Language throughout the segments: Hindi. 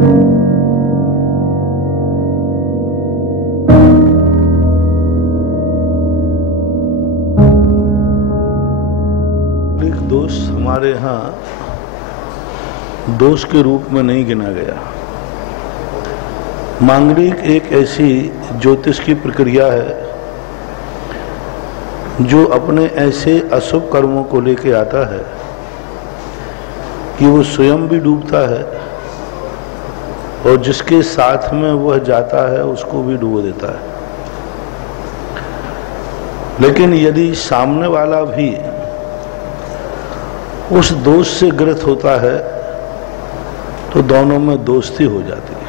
दोष हमारे यहाँ दोष के रूप में नहीं गिना गया। मांगलिक एक ऐसी ज्योतिष की प्रक्रिया है जो अपने ऐसे अशुभ कर्मों को लेके आता है कि वो स्वयं भी डूबता है और जिसके साथ में वह जाता है उसको भी डुबो देता है। लेकिन यदि सामने वाला भी उस दोष से ग्रस्त होता है तो दोनों में दोस्ती हो जाती है।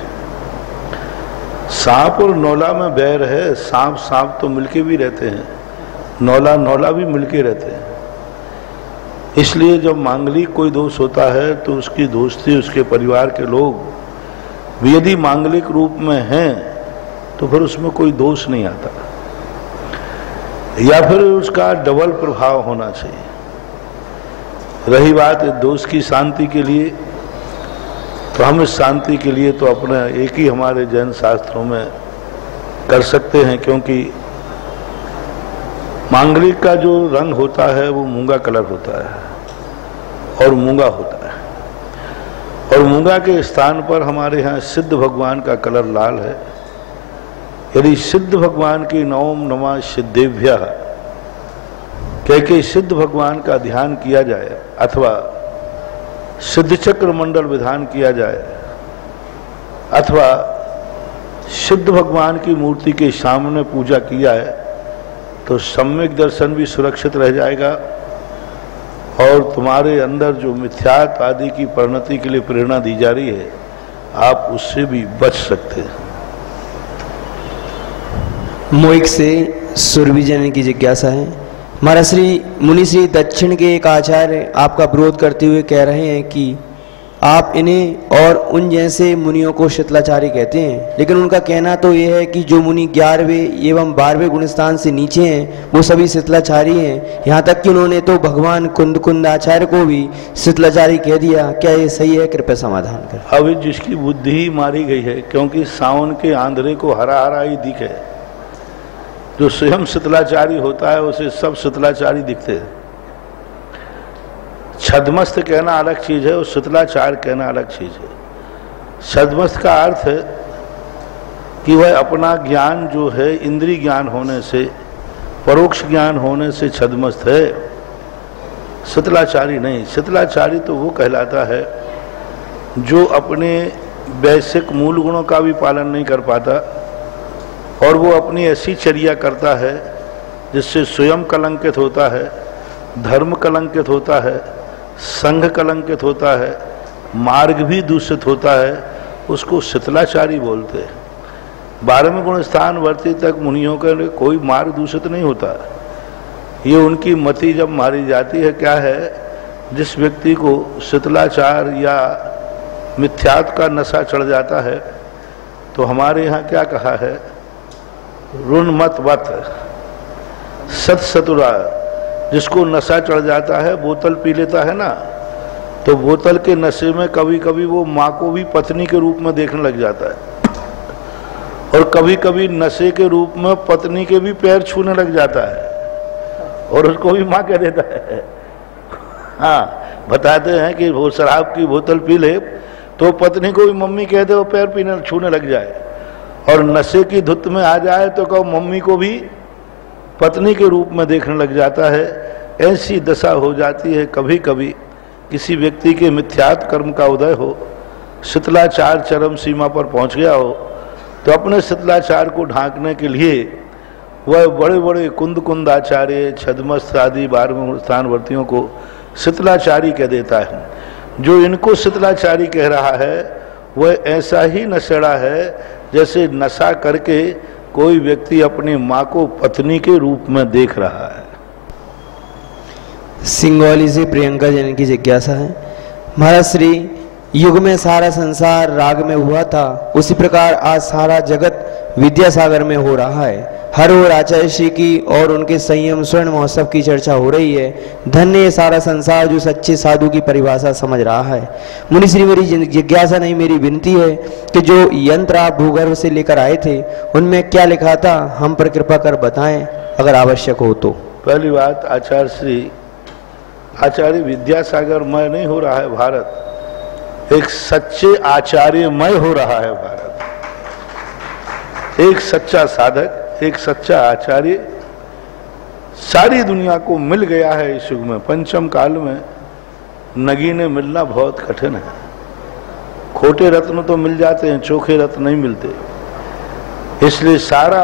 सांप और नौला में बैर है, सांप सांप तो मिलके भी रहते हैं, नौला नौला भी मिलके रहते हैं। इसलिए जब मांगलिक कोई दोष होता है तो उसकी दोस्ती उसके परिवार के लोग भी यदि मांगलिक रूप में हैं तो फिर उसमें कोई दोष नहीं आता, या फिर उसका डबल प्रभाव होना चाहिए। रही बात दोष की शांति के लिए, तो हम इस शांति के लिए तो अपना एक ही हमारे जैन शास्त्रों में कर सकते हैं, क्योंकि मांगलिक का जो रंग होता है वो मूंगा कलर होता है और मूंगा होता है, और मूंगा के स्थान पर हमारे यहाँ सिद्ध भगवान का कलर लाल है। यदि सिद्ध भगवान की नवम नमः सिद्धेभ्यः कह के सिद्ध भगवान का ध्यान किया जाए अथवा सिद्ध चक्र मंडल विधान किया जाए अथवा सिद्ध भगवान की मूर्ति के सामने पूजा की जाए तो सम्यक दर्शन भी सुरक्षित रह जाएगा और तुम्हारे अंदर जो मिथ्यात्व आदि की परिणति के लिए प्रेरणा दी जा रही है आप उससे भी बच सकते हैं। मोइक से सुरभि जन की जिज्ञासा है। महाराज श्री मुनि श्री दक्षिण के एक आचार्य आपका विरोध करते हुए कह रहे हैं कि आप इन्हें और उन जैसे मुनियों को शीतलाचारी कहते हैं, लेकिन उनका कहना तो ये है कि जो मुनि 11वें एवं 12वें गुणस्थान से नीचे हैं वो सभी शीतलाचारी हैं। यहाँ तक कि उन्होंने तो भगवान कुंद आचार्य को भी शीतलाचारी कह दिया। क्या ये सही है? कृपया समाधान करें। अभी जिसकी बुद्धि ही मारी गई है, क्योंकि सावन के आंधरे को हरा हरा ही दिखे, जो स्वयं शीतलाचारी होता है उसे सब शीतलाचारी दिखते हैं। छद्मस्त कहना अलग चीज है और शीतलाचार कहना अलग चीज है। छद्मस्त का अर्थ है कि वह अपना ज्ञान जो है इंद्रिय ज्ञान होने से, परोक्ष ज्ञान होने से छद्मस्त है, शीतलाचारी नहीं। शीतलाचारी तो वो कहलाता है जो अपने वैश्विक मूल गुणों का भी पालन नहीं कर पाता और वो अपनी ऐसी चर्या करता है जिससे स्वयं कलंकित होता है, धर्म कलंकित होता है, संघ कलंकित होता है, मार्ग भी दूषित होता है, उसको शीतलाचारी बोलते हैं। 12वें गुण स्थान वर्ती तक मुनियों के कोई मार्ग दूषित नहीं होता। ये उनकी मति जब मारी जाती है, क्या है, जिस व्यक्ति को शीतलाचार या मिथ्यात्व का नशा चढ़ जाता है तो हमारे यहाँ क्या कहा है, रुन मत वत सत सतुरा। जिसको नशा चढ़ जाता है, बोतल पी लेता है ना, तो बोतल के नशे में कभी कभी वो माँ को भी पत्नी के रूप में देखने लग जाता है और कभी कभी नशे के रूप में पत्नी के भी पैर छूने लग जाता है और उसको भी माँ कह देता है। हाँ, बताते हैं कि वो शराब की बोतल पी ले तो पत्नी को भी मम्मी कह दे, वो पैर पीने छूने लग जाए, और नशे की धुत में आ जाए तो कहो मम्मी को भी पत्नी के रूप में देखने लग जाता है। ऐसी दशा हो जाती है कभी कभी किसी व्यक्ति के मिथ्यात्व कर्म का उदय हो, शीतलाचार चरम सीमा पर पहुंच गया हो, तो अपने शीतलाचार को ढांकने के लिए वह बड़े बड़े कुंद आचार्य, छद्मस्त आदि 12वें स्थानवर्तियों को शीतलाचारी कह देता है। जो इनको शीतलाचारी कह रहा है वह ऐसा ही नशेड़ा है जैसे नशा करके कोई व्यक्ति अपनी माँ को पत्नी के रूप में देख रहा है। सिंगौली से प्रियंका जैन की जिज्ञासा है। महाराज श्री युग में सारा संसार राग में हुआ था, उसी प्रकार आज सारा जगत विद्यासागर में हो रहा है। हर ओर आचार्य श्री की और उनके संयम स्वर्ण महोत्सव की चर्चा हो रही है। धन्य ये सारा संसार जो सच्चे साधु की परिभाषा समझ रहा है। मुनि श्री, मेरी जिज्ञासा नहीं, मेरी विनती है कि जो यंत्र आप भूगर्भ से लेकर आए थे उनमें क्या लिखा था, हम पर कृपा कर बताएं अगर आवश्यक हो तो। पहली बात, आचार्य श्री आचार्य विद्यासागरमय नहीं हो रहा है भारत, एक सच्चे आचार्यमय हो रहा है भारत। एक सच्चा साधक, एक सच्चा आचार्य सारी दुनिया को मिल गया है इस युग में। पंचम काल में नगीने मिलना बहुत कठिन है। खोटे रत्न तो मिल जाते हैं, चोखे रत्न नहीं मिलते। इसलिए सारा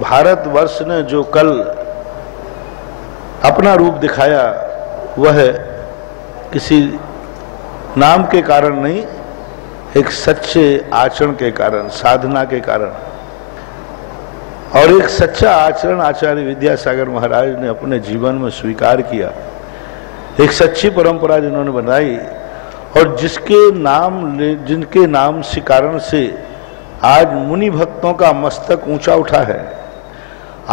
भारतवर्ष ने जो कल अपना रूप दिखाया वह किसी नाम के कारण नहीं, एक सच्चे आचरण के कारण, साधना के कारण। और एक सच्चा आचरण आचार्य विद्यासागर महाराज ने अपने जीवन में स्वीकार किया। एक सच्ची परंपरा जिन्होंने बनाई और जिनके नाम से कारण से आज मुनि भक्तों का मस्तक ऊंचा उठा है।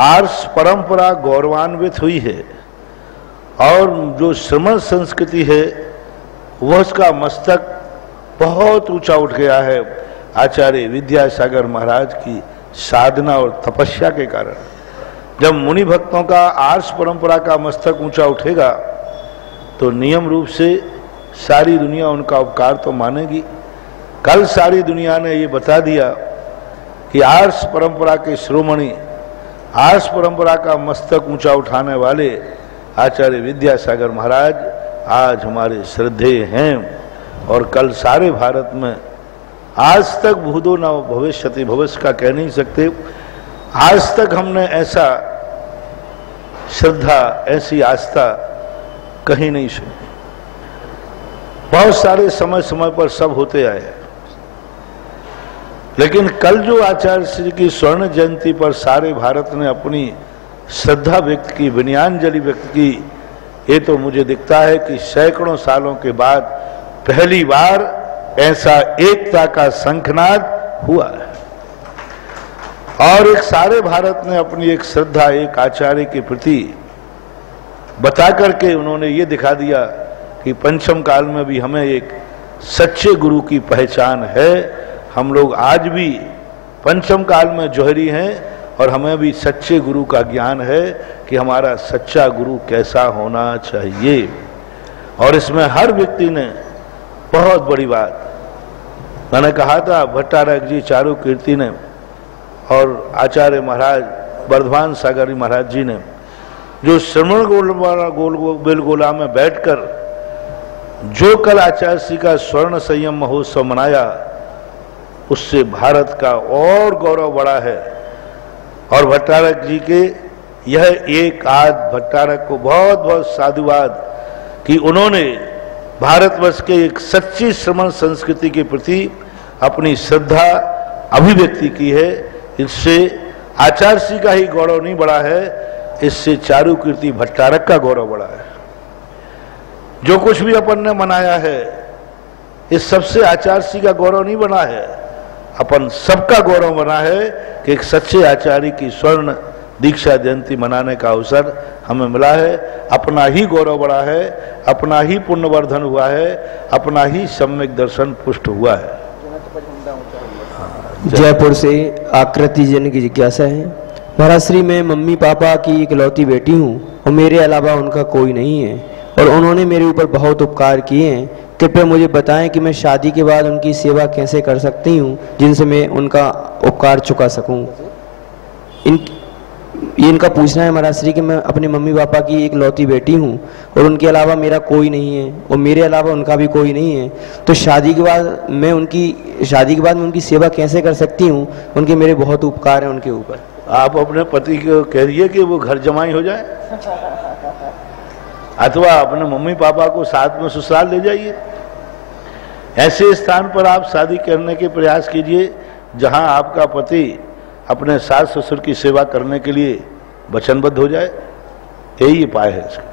आर्ष परंपरा गौरवान्वित हुई है और जो श्रमण संस्कृति है वह उसका मस्तक बहुत ऊंचा उठ गया है आचार्य विद्यासागर महाराज की साधना और तपस्या के कारण। जब मुनि भक्तों का आर्ष परंपरा का मस्तक ऊंचा उठेगा तो नियम रूप से सारी दुनिया उनका उपकार तो मानेगी। कल सारी दुनिया ने ये बता दिया कि आर्ष परंपरा के शिरोमणि, आर्ष परंपरा का मस्तक ऊंचा उठाने वाले आचार्य विद्यासागर महाराज आज हमारे श्रद्धेय हैं। और कल सारे भारत में आज तक भूदो न भविष्यति, भविष्य का कह नहीं सकते, आज तक हमने ऐसा श्रद्धा, ऐसी आस्था कहीं नहीं सुनी। बहुत सारे समय समय पर सब होते आए, लेकिन कल जो आचार्य श्री की स्वर्ण जयंती पर सारे भारत ने अपनी श्रद्धा व्यक्त की, विनयाञ्जलि व्यक्त की, ये तो मुझे दिखता है कि सैकड़ों सालों के बाद पहली बार ऐसा एकता का शंखनाद हुआ है। और एक सारे भारत ने अपनी एक श्रद्धा एक आचार्य के प्रति बता करके उन्होंने ये दिखा दिया कि पंचम काल में भी हमें एक सच्चे गुरु की पहचान है। हम लोग आज भी पंचम काल में जौहरी हैं और हमें भी सच्चे गुरु का ज्ञान है कि हमारा सच्चा गुरु कैसा होना चाहिए। और इसमें हर व्यक्ति ने बहुत बड़ी बात, मैंने कहा था भट्टारक जी, चारू कीर्ति ने और आचार्य महाराज वर्धमान सागरी महाराज जी ने जो श्रवण बेलगोला में बैठकर जो कल आचार्य श्री का स्वर्ण संयम महोत्सव मनाया, उससे भारत का और गौरव बढ़ा है। और भट्टारक जी के यह एक आध भट्टारक को बहुत बहुत साधुवाद कि उन्होंने भारतवर्ष के एक सच्ची श्रमण संस्कृति के प्रति अपनी श्रद्धा अभिव्यक्ति की है। इससे आचार्य श्री का ही गौरव नहीं बढ़ा है, इससे चारू कीर्ति भट्टारक का गौरव बढ़ा है। जो कुछ भी अपन ने मनाया है इस सबसे आचार्य श्री का गौरव नहीं बना है, अपन सबका गौरव बना है कि एक सच्चे आचार्य की स्वर्ण दीक्षा जयंती मनाने का अवसर हमें मिला है। अपना ही गौरव बढ़ा है, अपना ही पुण्यवर्धन हुआ है, अपना ही सम्यक दर्शन पुष्ट हुआ है। जयपुर से आकृति जन की जिज्ञासा है। महाराज श्री, मैं मम्मी पापा की इकलौती बेटी हूँ और मेरे अलावा उनका कोई नहीं है और उन्होंने मेरे ऊपर बहुत उपकार किए हैं। कृपया मुझे बताएं कि मैं शादी के बाद उनकी सेवा कैसे कर सकती हूँ जिनसे मैं उनका उपकार चुका सकूँ। इनका पूछना है महाराज श्री कि मैं अपने मम्मी पापा की एक लौती बेटी हूँ और उनके अलावा मेरा कोई नहीं है और मेरे अलावा उनका भी कोई नहीं है, तो शादी के बाद मैं उनकी सेवा कैसे कर सकती हूँ? उनके मेरे बहुत उपकार हैं उनके ऊपर। आप अपने पति को कह रही कि वो घर जमाई हो जाए, अथवा अपने मम्मी पापा को साथ में ससुराल ले जाइए। ऐसे स्थान पर आप शादी करने के प्रयास कीजिए जहां आपका पति अपने सास ससुर की सेवा करने के लिए वचनबद्ध हो जाए। यही उपाय है इसका।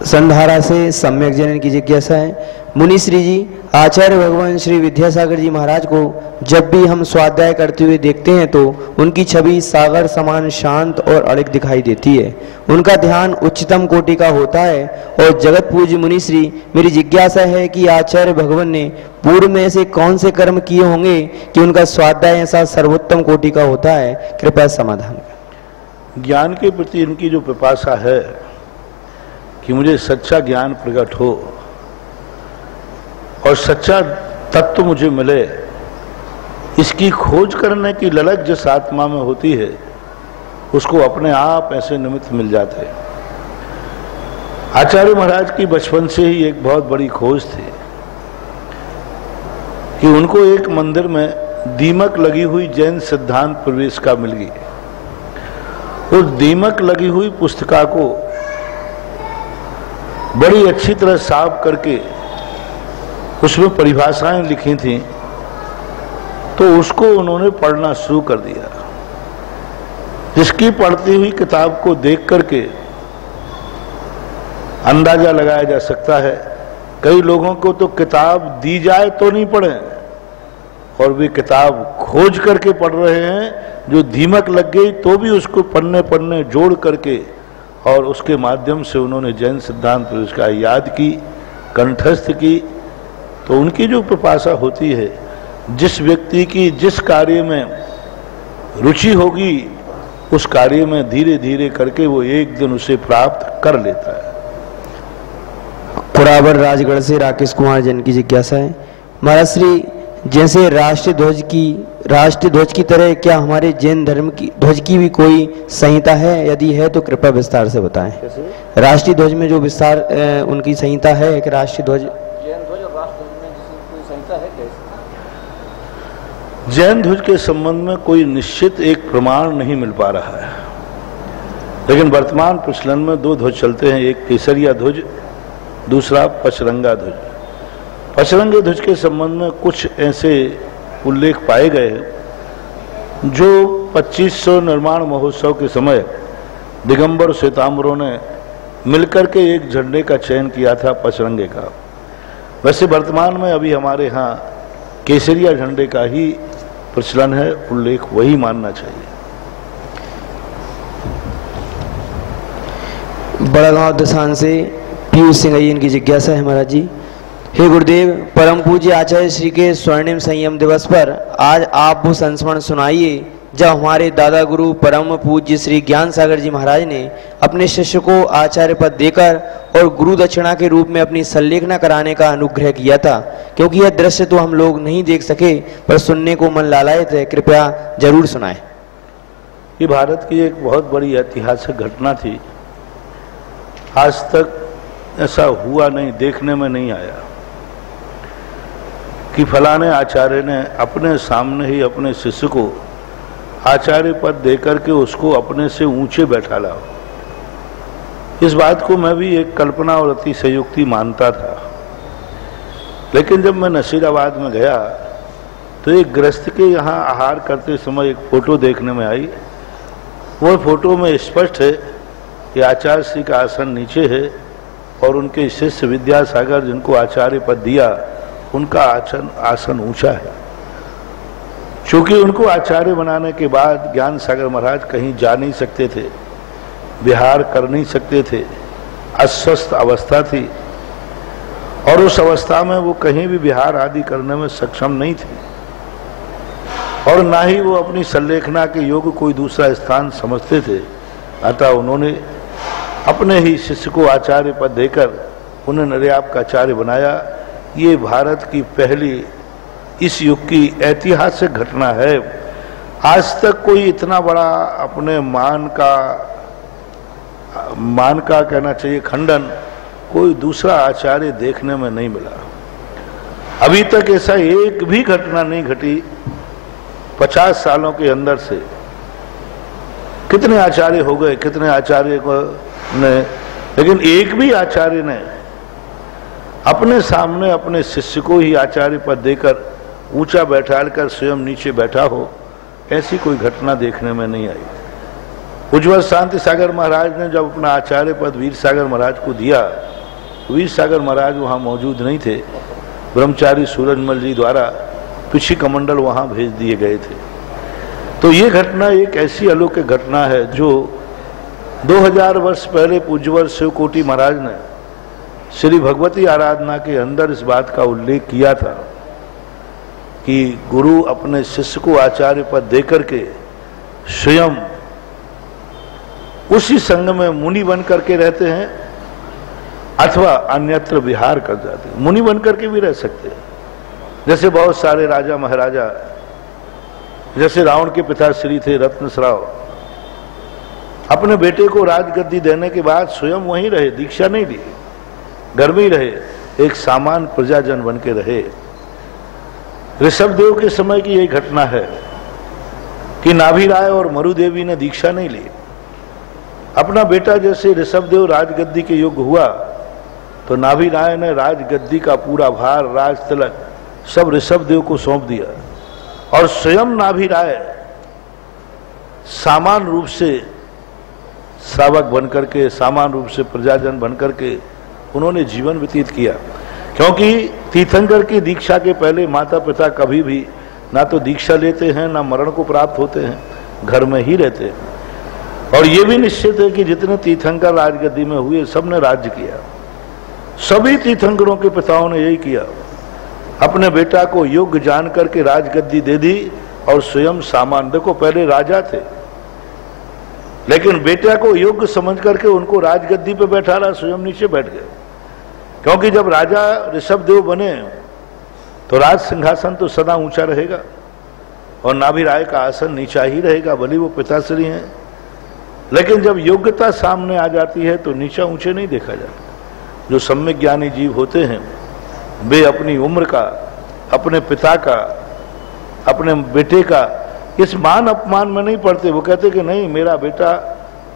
संधारा से सम्यक जनन की जिज्ञासा है। मुनिश्री जी, आचार्य भगवान श्री विद्यासागर जी महाराज को जब भी हम स्वाध्याय करते हुए देखते हैं तो उनकी छवि सागर समान शांत और अड़िग दिखाई देती है। उनका ध्यान उच्चतम कोटि का होता है। और जगत पूज्य मुनिश्री, मेरी जिज्ञासा है कि आचार्य भगवान ने पूर्व में ऐसे कौन से कर्म किए होंगे कि उनका स्वाध्याय ऐसा सर्वोत्तम कोटि का होता है? कृपया समाधान करें। ज्ञान के प्रति इनकी जो पिपासा है कि मुझे सच्चा ज्ञान प्रकट हो और सच्चा तत्व मुझे मिले, इसकी खोज करने की ललक जिस आत्मा में होती है उसको अपने आप ऐसे निमित्त मिल जाते हैं। आचार्य महाराज की बचपन से ही एक बहुत बड़ी खोज थी कि उनको एक मंदिर में दीमक लगी हुई जैन सिद्धांत प्रवेश का मिल गई। उस दीमक लगी हुई पुस्तिका को बड़ी अच्छी तरह साफ करके उसमें परिभाषाएं लिखी थीं, तो उसको उन्होंने पढ़ना शुरू कर दिया। जिसकी पढ़ती हुई किताब को देख करके अंदाजा लगाया जा सकता है, कई लोगों को तो किताब दी जाए तो नहीं पढ़े और वे किताब खोज करके पढ़ रहे हैं, जो दीमक लग गई तो भी उसको पन्ने पन्ने जोड़ करके और उसके माध्यम से उन्होंने जैन सिद्धांत प्रवेश का याद की, कंठस्थ की। तो उनकी जो पिपासा होती है, जिस व्यक्ति की जिस कार्य में रुचि होगी उस कार्य में धीरे धीरे करके वो एक दिन उसे प्राप्त कर लेता है। कुराबर राजगढ़ से राकेश कुमार जैन की जिज्ञासा है। महाराज श्री, जैसे राष्ट्रीय ध्वज की तरह क्या हमारे जैन धर्म की ध्वज की भी कोई संहिता है? यदि है तो कृपया विस्तार से बताएं। राष्ट्रीय ध्वज में जो विस्तार उनकी संहिता है कि राष्ट्रीय ध्वज, जैन ध्वज और राष्ट्र ध्वज में जिसकी कोई संहिता है क्या? जैन ध्वज के संबंध में कोई निश्चित एक प्रमाण नहीं मिल पा रहा है, लेकिन वर्तमान प्रचलन में दो ध्वज चलते हैं, एक केसरिया ध्वज, दूसरा पचरंगा ध्वज। पचरंगे ध्वज के संबंध में कुछ ऐसे उल्लेख पाए गए हैं जो 2500 निर्माण महोत्सव के समय दिगंबर श्वेतांबरों ने मिलकर के एक झंडे का चयन किया था पचरंगे का। वैसे वर्तमान में अभी हमारे यहाँ केसरिया झंडे का ही प्रचलन है, उल्लेख वही मानना चाहिए। बड़ागांव दसान से पीयूष सिंह इनकी जिज्ञासा है। महाराज जी, हे गुरुदेव, परम पूज्य आचार्य श्री के स्वर्णिम संयम दिवस पर आज आप वो संस्मरण सुनाइए जब हमारे दादा गुरु परम पूज्य श्री ज्ञान सागर जी महाराज ने अपने शिष्य को आचार्य पद देकर और गुरु दक्षिणा के रूप में अपनी संलेखना कराने का अनुग्रह किया था। क्योंकि यह दृश्य तो हम लोग नहीं देख सके पर सुनने को मन लालायित है, कृपया जरूर सुनाएं। ये भारत की एक बहुत बड़ी ऐतिहासिक घटना थी। आज तक ऐसा हुआ नहीं, देखने में नहीं आया कि फलाने आचार्य ने अपने सामने ही अपने शिष्य को आचार्य पद देकर के उसको अपने से ऊंचे बैठा लाओ। इस बात को मैं भी एक कल्पना और अतिशयोक्ति मानता था, लेकिन जब मैं नसीराबाद में गया तो एक गृहस्थ के यहाँ आहार करते समय एक फोटो देखने में आई। वो फोटो में स्पष्ट है कि आचार्य श्री का आसन नीचे है और उनके शिष्य विद्यासागर जिनको आचार्य पद दिया उनका आसन ऊंचा है। चूंकि उनको आचार्य बनाने के बाद ज्ञान सागर महाराज कहीं जा नहीं सकते थे, विहार कर नहीं सकते थे, अस्वस्थ अवस्था थी और उस अवस्था में वो कहीं भी विहार आदि करने में सक्षम नहीं थे और ना ही वो अपनी संलेखना के योग्य कोई दूसरा स्थान समझते थे। अतः उन्होंने अपने ही शिष्य को आचार्य पद देकर उन्हें निर्याप का आचार्य बनाया। ये भारत की पहली इस युग की ऐतिहासिक घटना है। आज तक कोई इतना बड़ा अपने मान का कहना चाहिए खंडन कोई दूसरा आचार्य देखने में नहीं मिला। अभी तक ऐसा एक भी घटना नहीं घटी 50 सालों के अंदर से। कितने आचार्य हो गए, कितने आचार्य ने, लेकिन एक भी आचार्य ने अपने सामने अपने शिष्य को ही आचार्य पद देकर ऊंचा बैठाकर स्वयं नीचे बैठा हो, ऐसी कोई घटना देखने में नहीं आई। उज्ज्वल शांति सागर महाराज ने जब अपना आचार्य पद वीर सागर महाराज को दिया, वीर सागर महाराज वहाँ मौजूद नहीं थे, ब्रह्मचारी सूरजमल जी द्वारा पिछी कमंडल वहाँ भेज दिए गए थे। तो ये घटना एक ऐसी अलौकिक घटना है जो 2000 वर्ष पहले पूज्यवर शिवकोटि महाराज ने श्री भगवती आराधना के अंदर इस बात का उल्लेख किया था कि गुरु अपने शिष्य को आचार्य पद देकर के स्वयं उसी संग में मुनि बन करके रहते हैं अथवा अन्यत्र विहार कर जाते हैं। मुनि बन करके भी रह सकते हैं, जैसे बहुत सारे राजा महाराजा, जैसे रावण के पिताश्री थे रत्नश्राव, अपने बेटे को राजगद्दी देने के बाद स्वयं वहीं रहे, दीक्षा नहीं ली, घर में ही रहे, एक सामान्य प्रजाजन बन के रहे। ऋषभदेव के समय की यही घटना है कि नाभि राय और मरुदेवी ने दीक्षा नहीं ली। अपना बेटा जैसे ऋषभदेव राजगद्दी के योग्य हुआ तो नाभि राय ने राजगद्दी का पूरा भार, राज तिलक सब ऋषभदेव को सौंप दिया और स्वयं नाभि राय सामान्य रूप से श्रावक बनकर के, सामान्य रूप से प्रजाजन बनकर के उन्होंने जीवन व्यतीत किया। क्योंकि तीर्थंकर की दीक्षा के पहले माता पिता कभी भी ना तो दीक्षा लेते हैं ना मरण को प्राप्त होते हैं, घर में ही रहते हैं। और ये भी निश्चित है कि जितने तीर्थंकर राजगद्दी में हुए सबने राज्य किया, सभी तीर्थंकरों के पिताओं ने यही किया, अपने बेटा को योग्य जान करके राजगद्दी दे दी और स्वयं सामान, देखो पहले राजा थे लेकिन बेटा को योग्य समझ करके उनको राजगद्दी पे बैठा रहा, स्वयं नीचे बैठ गए। क्योंकि जब राजा ऋषभदेव बने तो राज सिंहासन तो सदा ऊंचा रहेगा और नाभि राय का आसन नीचा ही रहेगा, भले वो पिताश्री हैं। लेकिन जब योग्यता सामने आ जाती है तो नीचा ऊंचे नहीं देखा जाता। जो सम्यक ज्ञानी जीव होते हैं वे अपनी उम्र का, अपने पिता का, अपने बेटे का इस मान अपमान में नहीं पड़ते। वो कहते कि नहीं, मेरा बेटा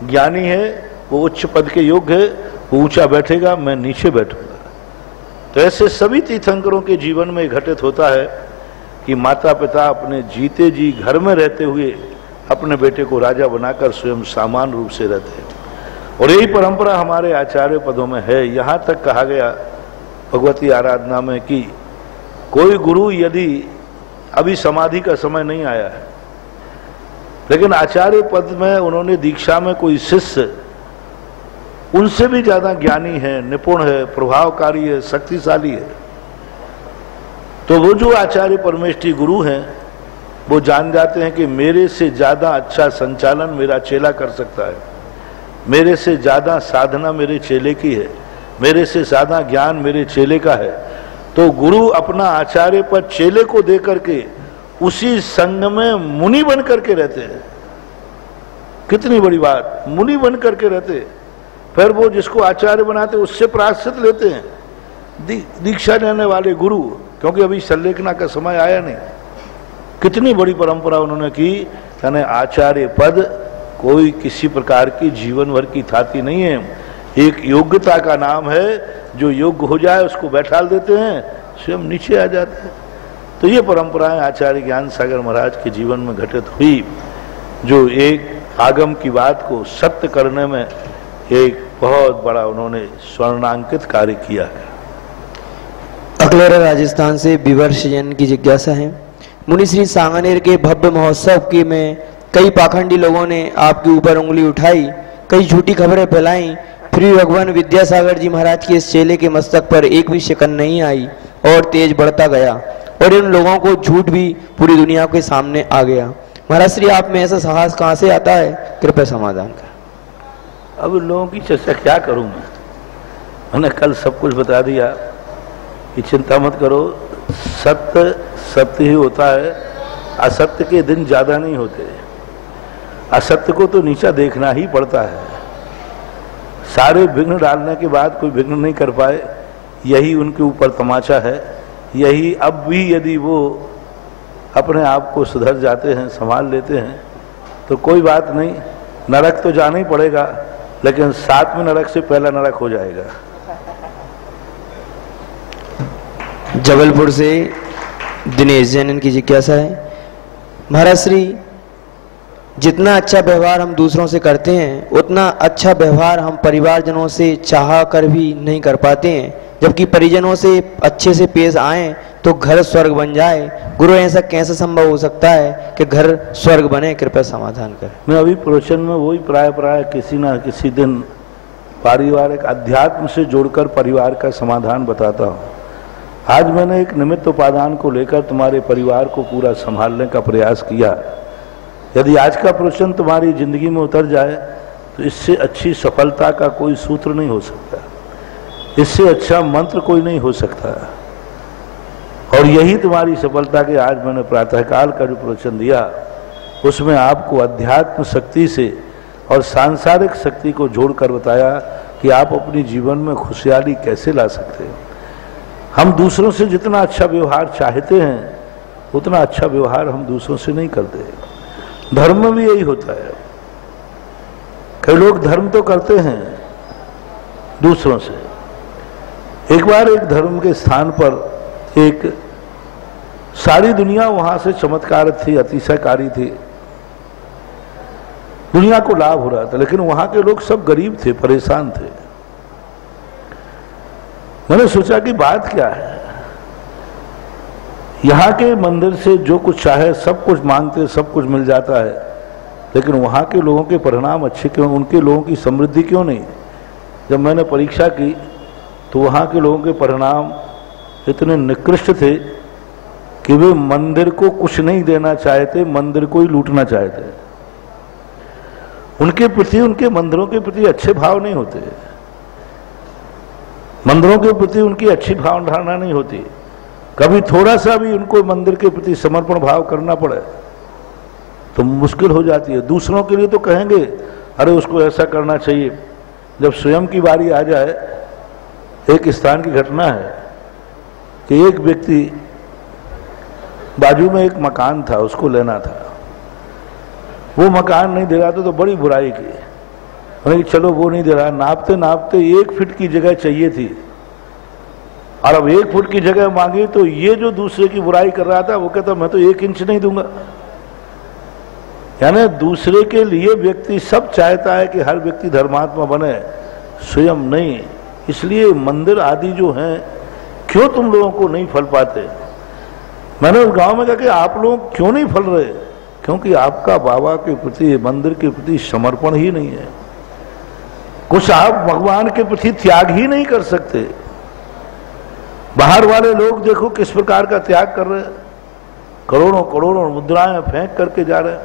ज्ञानी है, वो उच्च पद के योग्य है, वो ऊंचा बैठेगा, मैं नीचे बैठूंगा। तो ऐसे सभी तीर्थंकरों के जीवन में घटित होता है कि माता पिता अपने जीते जी घर में रहते हुए अपने बेटे को राजा बनाकर स्वयं सामान्य रूप से रहते हैं। और यही परंपरा हमारे आचार्य पदों में है। यहाँ तक कहा गया भगवती आराधना में कि कोई गुरु यदि अभी समाधि का समय नहीं आया है लेकिन आचार्य पद में उन्होंने दीक्षा में कोई शिष्य उनसे भी ज्यादा ज्ञानी है, निपुण है, प्रभावकारी है, शक्तिशाली है, तो वो जो आचार्य परमेष्ठी गुरु हैं वो जान जाते हैं कि मेरे से ज्यादा अच्छा संचालन मेरा चेला कर सकता है, मेरे से ज्यादा साधना मेरे चेले की है, मेरे से ज्यादा ज्ञान मेरे चेले का है। तो गुरु अपना आचार्य पद चेले को दे करके उसी संग में मुनि बन करके रहते हैं। कितनी बड़ी बात, मुनि बन करके रहते। फिर वो जिसको आचार्य बनाते उससे प्रायश्चित लेते हैं दीक्षा लेने वाले गुरु, क्योंकि अभी संलेखना का समय आया नहीं। कितनी बड़ी परंपरा उन्होंने की, यानी आचार्य पद कोई किसी प्रकार की जीवन भर की थाती नहीं है, एक योग्यता का नाम है। जो योग्य हो जाए उसको बैठाल देते हैं, स्वयं नीचे आ जाते हैं। तो ये परंपराएं आचार्य ज्ञान सागर महाराज के जीवन में घटित हुई, जो एक आगम की बात को सत्य करने में एक बहुत बड़ा उन्होंने स्वर्णांकित कार्य किया है। अकलेरा राजस्थान से विवर्ष जैन की जिज्ञासा है। मुनि श्री सांगानेर के भव्य महोत्सव के में कई पाखंडी लोगों ने आपके ऊपर उंगली उठाई, कई झूठी खबरें फैलाई, फिर भगवान विद्यासागर जी महाराज के इस चेले के मस्तक पर एक भी शिकन नहीं आई और तेज बढ़ता गया और इन लोगों को झूठ भी पूरी दुनिया के सामने आ गया। महाराज श्री, आप में ऐसा साहस कहाँ से आता है? कृपया समाधान कर। अब इन लोगों की चर्चा क्या करूं मैंने कल सब कुछ बता दिया कि चिंता मत करो, सत्य सत्य ही होता है, असत्य के दिन ज्यादा नहीं होते। असत्य को तो नीचा देखना ही पड़ता है। सारे विघ्न डालने के बाद कोई विघ्न नहीं कर पाए, यही उनके ऊपर तमाचा है। यही अब भी यदि वो अपने आप को सुधर जाते हैं, संभाल लेते हैं तो कोई बात नहीं, नरक तो जाना ही पड़ेगा, लेकिन 7वें नरक से पहला नरक हो जाएगा। जबलपुर से दिनेश जैन की जिज्ञासा है। महाराज श्री, जितना अच्छा व्यवहार हम दूसरों से करते हैं उतना अच्छा व्यवहार हम परिवारजनों से चाह कर भी नहीं कर पाते हैं। जबकि परिजनों से अच्छे से पेश आएं तो घर स्वर्ग बन जाए। गुरु ऐसा कैसे संभव हो सकता है कि घर स्वर्ग बने? कृपया समाधान करें। मैं अभी प्रवचन में वही प्राय किसी ना किसी दिन पारिवारिक अध्यात्म से जोड़कर परिवार का समाधान बताता हूँ। आज मैंने एक निमित्त उपादान को लेकर तुम्हारे परिवार को पूरा संभालने का प्रयास किया। यदि आज का प्रवचन तुम्हारी जिंदगी में उतर जाए तो इससे अच्छी सफलता का कोई सूत्र नहीं हो सकता, इससे अच्छा मंत्र कोई नहीं हो सकता। और यही तुम्हारी सफलता के आज मैंने प्रातःकाल का जो प्रवचन दिया उसमें आपको अध्यात्म शक्ति से और सांसारिक शक्ति को जोड़कर बताया कि आप अपने जीवन में खुशहाली कैसे ला सकते हैं। हम दूसरों से जितना अच्छा व्यवहार चाहते हैं उतना अच्छा व्यवहार हम दूसरों से नहीं करते। धर्म में भी यही होता है। कई लोग धर्म तो करते हैं दूसरों से। एक बार एक धर्म के स्थान पर एक सारी दुनिया वहां से चमत्कार थी, अतिशयकारी थी, दुनिया को लाभ हो रहा था, लेकिन वहां के लोग सब गरीब थे, परेशान थे। मैंने सोचा कि बात क्या है। यहाँ के मंदिर से जो कुछ चाहे सब कुछ मांगते, सब कुछ मिल जाता है, लेकिन वहाँ के लोगों के परिणाम अच्छे क्यों, उनके लोगों की समृद्धि क्यों नहीं? जब मैंने परीक्षा की तो वहाँ के लोगों के परिणाम इतने निकृष्ट थे कि वे मंदिर को कुछ नहीं देना चाहते, मंदिर को ही लूटना चाहते। उनके प्रति, उनके मंदिरों के प्रति अच्छे भाव नहीं होते, मंदिरों के प्रति उनकी अच्छी भाव धारणा नहीं होती। कभी थोड़ा सा भी उनको मंदिर के प्रति समर्पण भाव करना पड़े तो मुश्किल हो जाती है। दूसरों के लिए तो कहेंगे अरे उसको ऐसा करना चाहिए, जब स्वयं की बारी आ जाए। एक स्थान की घटना है कि एक व्यक्ति, बाजू में एक मकान था, उसको लेना था, वो मकान नहीं दे रहा था तो बड़ी बुराई की। उन्हें चलो वो नहीं दे रहा, नापते नापते 1 फीट की जगह चाहिए थी और अब 1 फुट की जगह मांगी तो ये जो दूसरे की बुराई कर रहा था वो कहता मैं तो 1 इंच नहीं दूंगा। यानी दूसरे के लिए व्यक्ति सब चाहता है कि हर व्यक्ति धर्मात्मा बने, स्वयं नहीं। इसलिए मंदिर आदि जो हैं क्यों तुम लोगों को नहीं फल पाते? मैंने उस गांव में कहा कि आप लोग क्यों नहीं फल रहे? क्योंकि आपका बाबा के प्रति, मंदिर के प्रति समर्पण ही नहीं है। कुछ आप भगवान के प्रति त्याग ही नहीं कर सकते। बाहर वाले लोग देखो किस प्रकार का त्याग कर रहे हैं, करोड़ों करोड़ों मुद्राएं फेंक करके जा रहे हैं,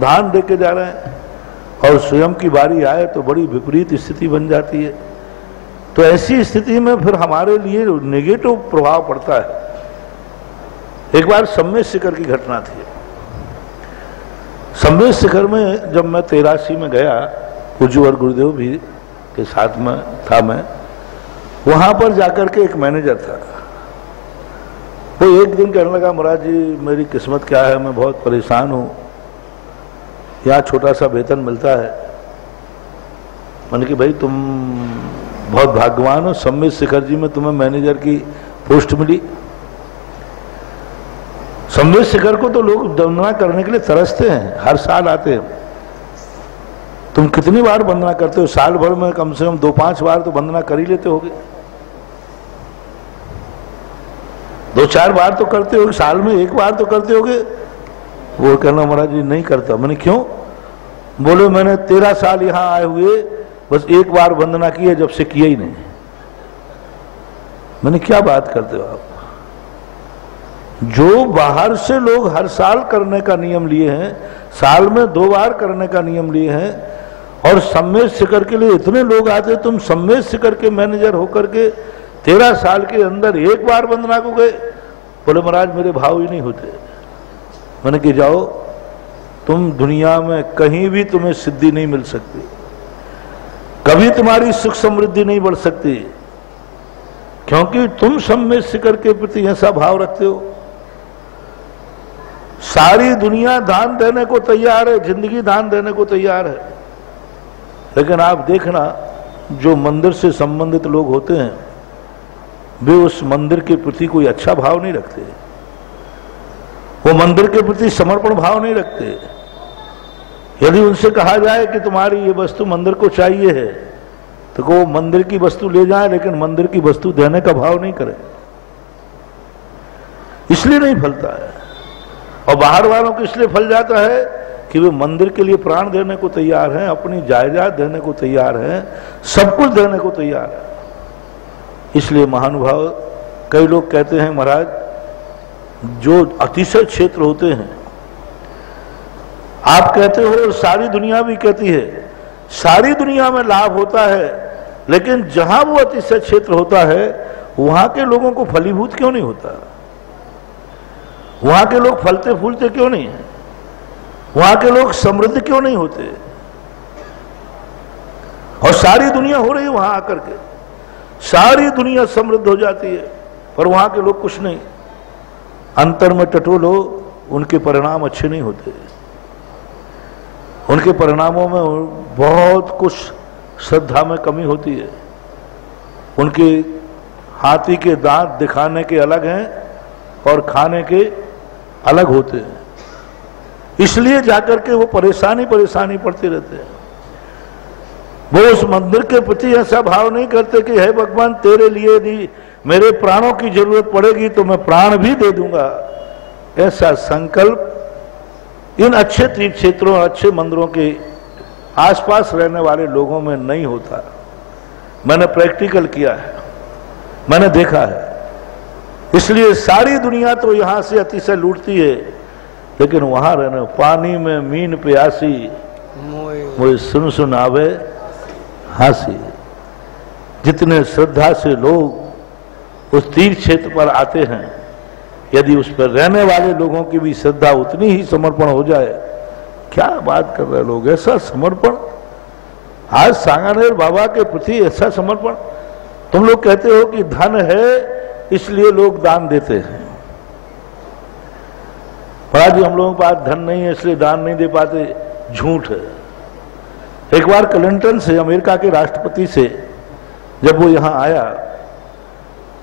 दान दे के जा रहे हैं, और स्वयं की बारी आए तो बड़ी विपरीत स्थिति बन जाती है। तो ऐसी स्थिति में फिर हमारे लिए नेगेटिव प्रभाव पड़ता है। एक बार सम्मेद शिखर की घटना थी। सम्मेद शिखर में जब मैं 83 में गया, पूज्य और गुरुदेव भी के साथ में था, मैं वहां पर जाकर के एक मैनेजर था, वो एक दिन कहने लगा महाराज जी मेरी किस्मत क्या है, मैं बहुत परेशान हूँ, यहाँ छोटा सा वेतन मिलता है। मैंने कि भाई तुम बहुत भाग्यवान हो, सम्मेद शिखर जी में तुम्हें मैनेजर की पोस्ट मिली। सम्मेद शिखर को तो लोग वंदना करने के लिए तरसते हैं, हर साल आते हैं। तुम कितनी बार वंदना करते हो? साल भर में कम से कम 2-5 बार तो वंदना कर ही लेते होगे, 2-4 बार तो करते होगे, साल में 1 बार तो करते होगे। वो कहना महाराज जी नहीं करता। मैंने क्यों? बोले मैंने 13 साल यहाँ आए हुए बस 1 बार वंदना की है, जब से किया ही नहीं। मैंने क्या बात करते हो आप? जो बाहर से लोग हर साल करने का नियम लिए हैं, साल में 2 बार करने का नियम लिए हैं, और सम्मेद शिखर के लिए इतने लोग आते, तुम सम्मेद शिखर के मैनेजर होकर के 13 साल के अंदर 1 बार वंदना को गए। बोले महाराज मेरे भाव ही नहीं होते। मैंने कि जाओ, तुम दुनिया में कहीं भी तुम्हें सिद्धि नहीं मिल सकती, कभी तुम्हारी सुख समृद्धि नहीं बढ़ सकती, क्योंकि तुम सम्मेद शिखर के प्रति ऐसा भाव रखते हो। सारी दुनिया दान देने को तैयार है, जिंदगी दान देने को तैयार है, लेकिन आप देखना जो मंदिर से संबंधित लोग होते हैं वे उस मंदिर के प्रति कोई अच्छा भाव नहीं रखते, वो मंदिर के प्रति समर्पण भाव नहीं रखते। यदि उनसे कहा जाए कि तुम्हारी ये वस्तु मंदिर को चाहिए है, तो वो मंदिर की वस्तु ले जाए, लेकिन मंदिर की वस्तु देने का भाव नहीं करे, इसलिए नहीं फलता है। और बाहर वालों को इसलिए फल जाता है कि वे मंदिर के लिए प्राण देने को तैयार हैं, अपनी जायदाद देने को तैयार हैं, सब कुछ देने को तैयार है। इसलिए महानुभाव, कई लोग कहते हैं महाराज, जो अतिशय क्षेत्र होते हैं, आप कहते हो, सारी दुनिया भी कहती है, सारी दुनिया में लाभ होता है, लेकिन जहां वो अतिशय क्षेत्र होता है वहां के लोगों को फलीभूत क्यों नहीं होता? वहां के लोग फलते फूलते क्यों नहीं है? वहां के लोग समृद्ध क्यों नहीं होते? और सारी दुनिया हो रही है वहां आकर के, सारी दुनिया समृद्ध हो जाती है, पर वहां के लोग कुछ नहीं। अंतर में टटोलो, उनके परिणाम अच्छे नहीं होते, उनके परिणामों में बहुत कुछ श्रद्धा में कमी होती है। उनके हाथी के दांत दिखाने के अलग हैं और खाने के अलग होते हैं, इसलिए जाकर के वो परेशानी पड़ते रहते हैं। वो उस मंदिर के प्रति ऐसा भाव नहीं करते कि हे भगवान, तेरे लिए यदि मेरे प्राणों की जरूरत पड़ेगी तो मैं प्राण भी दे दूंगा। ऐसा संकल्प इन अच्छे तीर्थ क्षेत्रों, अच्छे मंदिरों के आसपास रहने वाले लोगों में नहीं होता। मैंने प्रैक्टिकल किया है, मैंने देखा है। इसलिए सारी दुनिया तो यहां से अतिशय लूटती है, लेकिन वहां रहने, पानी में मीन प्यासी वो सुन आवे हासी। जितने श्रद्धा से लोग उस तीर्थ क्षेत्र पर आते हैं, यदि उस पर रहने वाले लोगों की भी श्रद्धा उतनी ही समर्पण हो जाए, क्या बात कर रहे लोग, ऐसा समर्पण आज सांगानेर बाबा के प्रति, ऐसा समर्पण। तुम लोग कहते हो कि धन है इसलिए लोग दान देते हैं। महाराज जी, हम लोगों के पास धन नहीं है इसलिए दान नहीं दे पाते, झूठ है। एक बार क्लिंटन से, अमेरिका के राष्ट्रपति से, जब वो यहां आया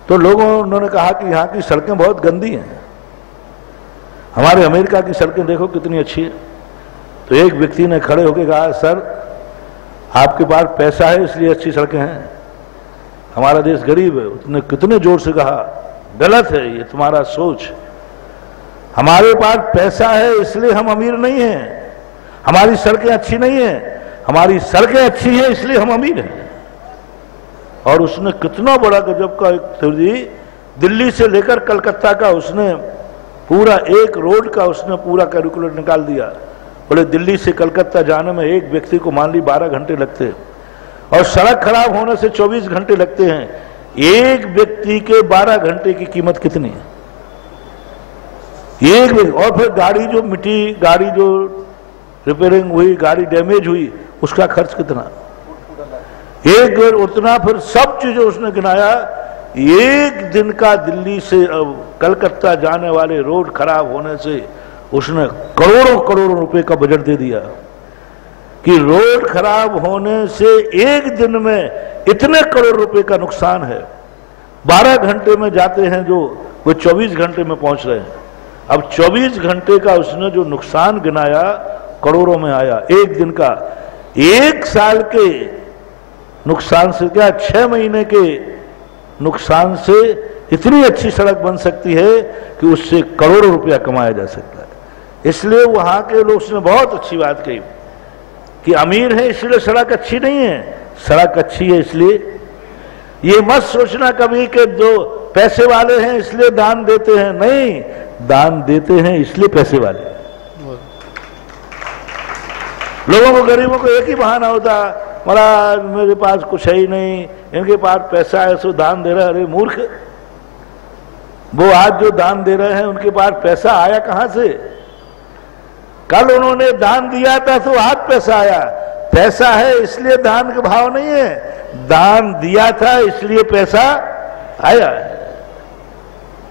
तो उन्होंने कहा कि यहाँ की सड़कें बहुत गंदी हैं, हमारे अमेरिका की सड़कें देखो कितनी अच्छी है। तो एक व्यक्ति ने खड़े होकर कहा, सर आपके पास पैसा है इसलिए अच्छी सड़कें हैं, हमारा देश गरीब है। उसने कितने जोर से कहा, गलत है ये तुम्हारा सोच, हमारे पास पैसा है इसलिए हम अमीर नहीं हैं, हमारी सड़कें अच्छी नहीं हैं, हमारी सड़कें अच्छी हैं इसलिए हम अमीर हैं। और उसने कितना बड़ा गजब का एक, दिल्ली से लेकर कलकत्ता का उसने पूरा एक रोड का उसने पूरा कैलकुलेट निकाल दिया। बोले दिल्ली से कलकत्ता जाने में एक व्यक्ति को मान ली 12 घंटे लगते हैं, और सड़क खराब होने से 24 घंटे लगते हैं। एक व्यक्ति के 12 घंटे की कीमत कितनी है? एक व्यक्ति, और फिर गाड़ी जो मिटी, गाड़ी जो रिपेयरिंग हुई, गाड़ी डैमेज हुई, उसका खर्च कितना, एक उतना, फिर सब चीजें उसने गिनाया। एक दिन का दिल्ली से कलकत्ता जाने वाले रोड खराब होने से उसने करोड़ों रुपए का बजट दे दिया कि रोड खराब होने से एक दिन में इतने करोड़ रुपए का नुकसान है। 12 घंटे में जाते हैं जो, वो 24 घंटे में पहुंच रहे हैं। अब 24 घंटे का उसने जो नुकसान गिनाया करोड़ों में आया एक दिन का। एक साल के नुकसान से क्या, 6 महीने के नुकसान से इतनी अच्छी सड़क बन सकती है कि उससे करोड़ों रुपया कमाया जा सकता है। इसलिए वहां के लोग, उसने बहुत अच्छी बात कही कि अमीर है इसलिए सड़क अच्छी नहीं है, सड़क अच्छी है इसलिए। ये मत सोचना कभी कि जो पैसे वाले हैं इसलिए दान देते हैं, नहीं, दान देते हैं इसलिए पैसे वाले। लोगों को, गरीबों को एक ही बहाना होता, महाराज मेरे पास कुछ है ही नहीं, इनके पास पैसा है सो दान दे रहे। अरे मूर्ख, वो आज जो दान दे रहे हैं उनके पास पैसा आया कहां से? कल उन्होंने दान दिया था तो आज पैसा आया। पैसा है इसलिए दान का भाव नहीं है, दान दिया था इसलिए पैसा आया है।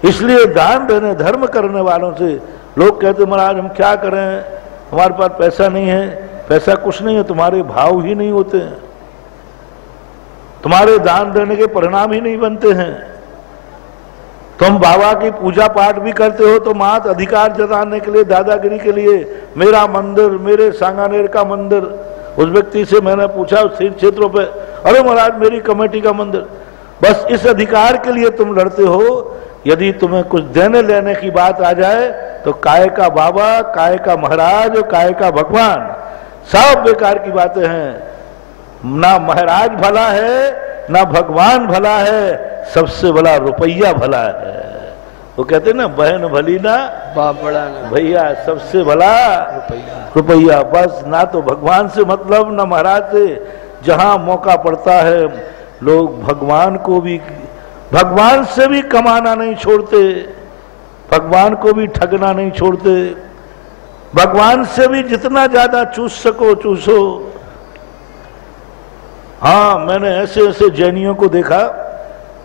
इसलिए दान देने, धर्म करने वालों से लोग कहते महाराज हम क्या करें, हमारे पास पैसा नहीं है। पैसा कुछ नहीं है, तुम्हारे भाव ही नहीं होते हैं, तुम्हारे दान देने के परिणाम ही नहीं बनते हैं। तुम बाबा की पूजा पाठ भी करते हो तो मात अधिकार जताने के लिए, दादागिरी के लिए, मेरा मंदिर, मेरे सांगानेर का मंदिर। उस व्यक्ति से मैंने पूछा उस तीर्थ क्षेत्रों पे, अरे महाराज मेरी कमेटी का मंदिर। बस इस अधिकार के लिए तुम लड़ते हो। यदि तुम्हें कुछ देने लेने की बात आ जाए तो काय का बाबा, काय का महाराज और काय का भगवान, सब बेकार की बातें हैं। ना महाराज भला है ना भगवान भला है, सबसे बड़ा रुपया भला है। वो कहते हैं ना, बहन भली ना बाप बड़ा ना भैया, सबसे भला रुपया। बस ना तो भगवान से मतलब ना महाराज से। जहां मौका पड़ता है लोग भगवान से भी कमाना नहीं छोड़ते, भगवान को भी ठगना नहीं छोड़ते, भगवान से भी जितना ज्यादा चूस सको चूसो। हाँ, मैंने ऐसे ऐसे जैनियों को देखा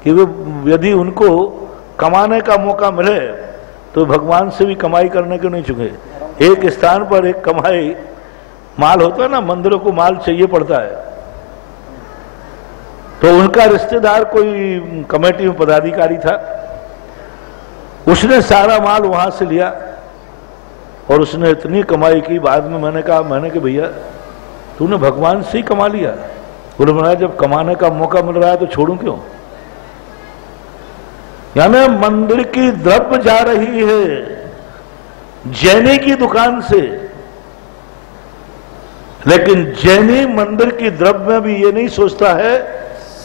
कि वो यदि उनको कमाने का मौका मिले तो भगवान से भी कमाई करने को नहीं चुके। एक स्थान पर एक कमाई माल होता है ना, मंदिरों को माल चाहिए पड़ता है, तो उनका रिश्तेदार कोई कमेटी में पदाधिकारी था, उसने सारा माल वहां से लिया और उसने इतनी कमाई की। बाद में मैंने कहा भैया तूने भगवान से ही कमा लिया। बोले महाराज जब कमाने का मौका मिल रहा है तो छोड़ूं क्यों। यानी मंदिर की द्रव्य जा रही है जैनी की दुकान से, लेकिन जैनी मंदिर की द्रव्य में भी ये नहीं सोचता है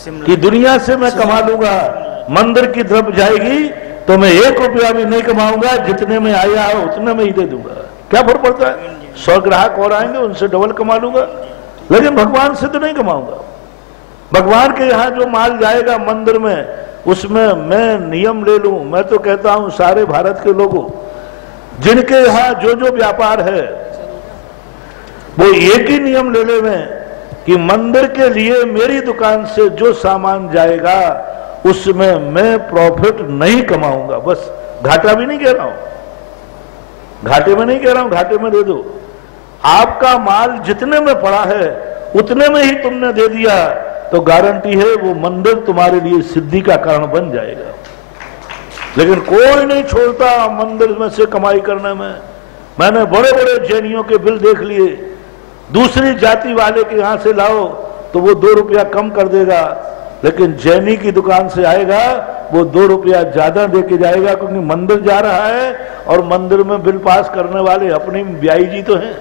कि दुनिया से मैं कमा लूंगा, मंदिर की द्रव्य जाएगी तो मैं 1 रुपया भी नहीं कमाऊंगा, जितने में आया है उतने में ही दे दूंगा। क्या फर्क पड़ता है, 100 ग्राहक और आएंगे उनसे डबल कमा लूंगा, लेकिन भगवान से तो नहीं कमाऊंगा। भगवान के यहाँ जो माल जाएगा मंदिर में, उसमें मैं नियम ले लूं। मैं तो कहता हूं सारे भारत के लोगों, जिनके यहाँ जो जो व्यापार है वो एक ही नियम ले लें कि मंदिर के लिए मेरी दुकान से जो सामान जाएगा उसमें मैं प्रॉफिट नहीं कमाऊंगा। बस, घाटा भी नहीं कह रहा हूं, घाटे में नहीं कह रहा हूं, घाटे में दे दो। आपका माल जितने में पड़ा है उतने में ही तुमने दे दिया तो गारंटी है वो मंदिर तुम्हारे लिए सिद्धि का कारण बन जाएगा। लेकिन कोई नहीं छोड़ता मंदिर में से कमाई करने में। मैंने बड़े बड़े जैनियों के बिल देख लिए, दूसरी जाति वाले के यहां से लाओ तो वो 2 रुपया कम कर देगा, लेकिन जैनी की दुकान से आएगा वो 2 रुपया ज्यादा दे के जाएगा, क्योंकि मंदिर जा रहा है और मंदिर में बिल पास करने वाले अपने ब्याई जी तो हैं।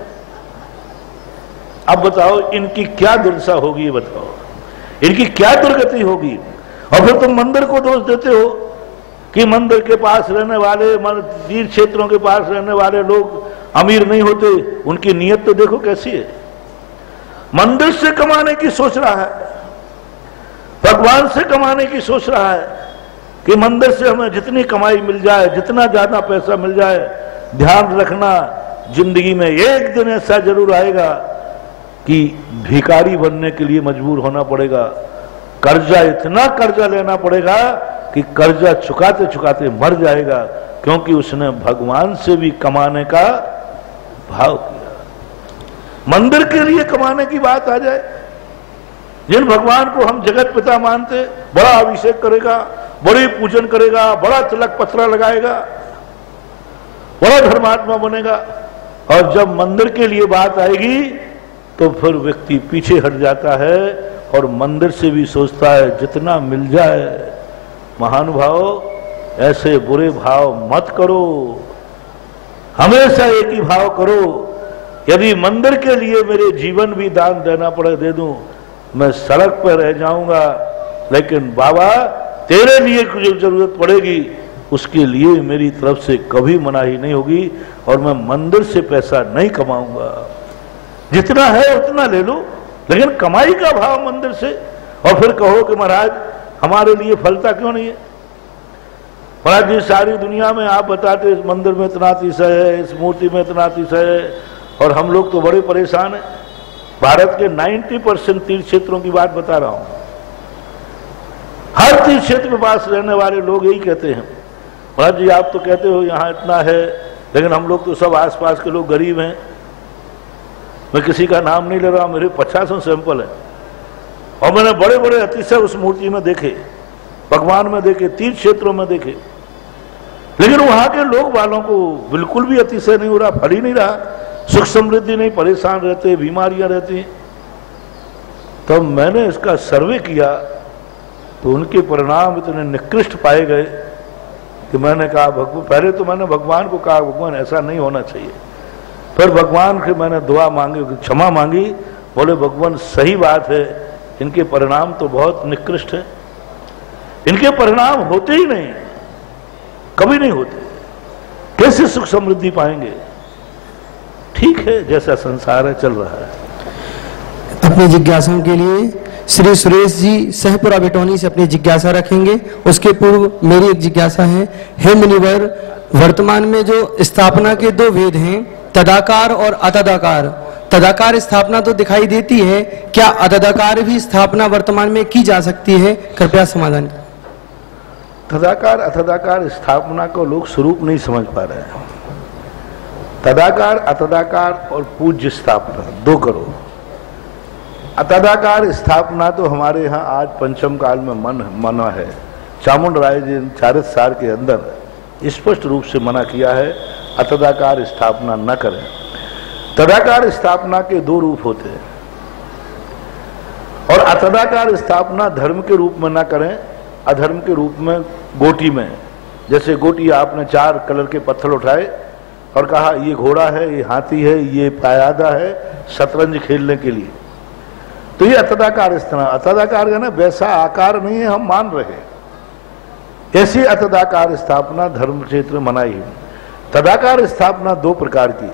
अब बताओ इनकी क्या दुर्दशा होगी, ये बताओ इनकी क्या दुर्गति होगी। और फिर तुम मंदिर को दोष देते हो कि मंदिर के पास रहने वाले, तीर्थ क्षेत्रों के पास रहने वाले लोग अमीर नहीं होते। उनकी नीयत तो देखो कैसी है, मंदिर से कमाने की सोच रहा है, भगवान से कमाने की सोच रहा है कि मंदिर से हमें जितनी कमाई मिल जाए, जितना ज्यादा पैसा मिल जाए। ध्यान रखना, जिंदगी में एक दिन ऐसा जरूर आएगा कि भिखारी बनने के लिए मजबूर होना पड़ेगा। कर्जा, इतना कर्जा लेना पड़ेगा कि कर्जा चुकाते चुकाते मर जाएगा, क्योंकि उसने भगवान से भी कमाने का भाव किया। मंदिर के लिए कमाने की बात आ जाए, जिन भगवान को हम जगत पिता मानते, बड़ा अभिषेक करेगा, बड़ी पूजन करेगा, बड़ा तिलक पत्रा लगाएगा, बड़ा धर्मात्मा बनेगा, और जब मंदिर के लिए बात आएगी तो फिर व्यक्ति पीछे हट जाता है और मंदिर से भी सोचता है जितना मिल जाए। महानुभाव, ऐसे बुरे भाव मत करो, हमेशा एक ही भाव करो। यदि मंदिर के लिए मेरे जीवन भी दान देना पड़े दे दूं, मैं सड़क पर रह जाऊंगा, लेकिन बाबा तेरे लिए कुछ जरूरत पड़ेगी उसके लिए मेरी तरफ से कभी मनाही नहीं होगी, और मैं मंदिर से पैसा नहीं कमाऊंगा। जितना है उतना ले लो, लेकिन कमाई का भाव मंदिर से। और फिर कहो कि महाराज हमारे लिए फलता क्यों नहीं है। महाराज जी सारी दुनिया में आप बताते इस मंदिर में इतना अतिशय है, इस मूर्ति में इतना अतिशय है, और हम लोग तो बड़े परेशान हैं। भारत के 90% तीर्थ क्षेत्रों की बात बता रहा हूं, हर तीर्थ क्षेत्र के पास रहने वाले लोग यही कहते हैं, महाराज जी आप तो कहते हो यहाँ इतना है, लेकिन हम लोग तो सब आसपास के लोग गरीब हैं। मैं किसी का नाम नहीं ले रहा, मेरे 50 सैंपल है, और मैंने बड़े बड़े अतिशय उस मूर्ति में देखे, भगवान में देखे, तीर्थ क्षेत्रों में देखे। लेकिन वहां के लोग वालों को बिल्कुल भी अतिशय नहीं हो रहा, फल ही नहीं रहा, सुख समृद्धि नहीं, परेशान रहते, बीमारियां रहती। तब मैंने इसका सर्वे किया तो उनके परिणाम इतने निकृष्ट पाए गए कि मैंने कहा भगवान, पहले तो मैंने भगवान को कहा भगवान ऐसा नहीं होना चाहिए, फिर भगवान से मैंने दुआ मांगी, क्षमा मांगी, बोले भगवान सही बात है, इनके परिणाम तो बहुत निकृष्ट है, इनके परिणाम होते ही नहीं, कभी नहीं होते, कैसे सुख समृद्धि पाएंगे। ठीक है, जैसा संसार है चल रहा है। अपनी जिज्ञासाओं के लिए श्री सुरेश जी सहपुरा बेटौनी से अपनी जिज्ञासा रखेंगे। उसके पूर्व मेरी एक जिज्ञासा है, हे मुनिवर, वर्तमान में जो स्थापना के दो वेद हैं, तदाकार और अतदाकार, तदाकार स्थापना तो दिखाई देती है, क्या अतदाकार भी स्थापना वर्तमान में की जा सकती है? कृपया समाधान करें। तदाकार अतदाकार स्थापना को लोग स्वरूप नहीं समझ पा रहे हैं। तदाकार अतदाकार और पूज्य स्थापना दो करो। अतदाकार स्थापना तो हमारे यहाँ आज पंचम काल में मना है। चामुंड राय जी ने चारित सार के अंदर स्पष्ट रूप से मना किया है, अतदाकार स्थापना न करें। तदाकार स्थापना के दो रूप होते हैं और अतदाकार स्थापना धर्म के रूप में न करें, अधर्म के रूप में गोटी में। जैसे गोटी आपने 4 कलर के पत्थर उठाए और कहा ये घोड़ा है, ये हाथी है, ये पायादा है, शतरंज खेलने के लिए, तो ये अतदाकार स्थापना। अतदाकार है ना, वैसा आकार नहीं है हम मान रहे, ऐसी अतदाकार स्थापना धर्म क्षेत्र में मनाई है। तदाकार स्थापना दो प्रकार की,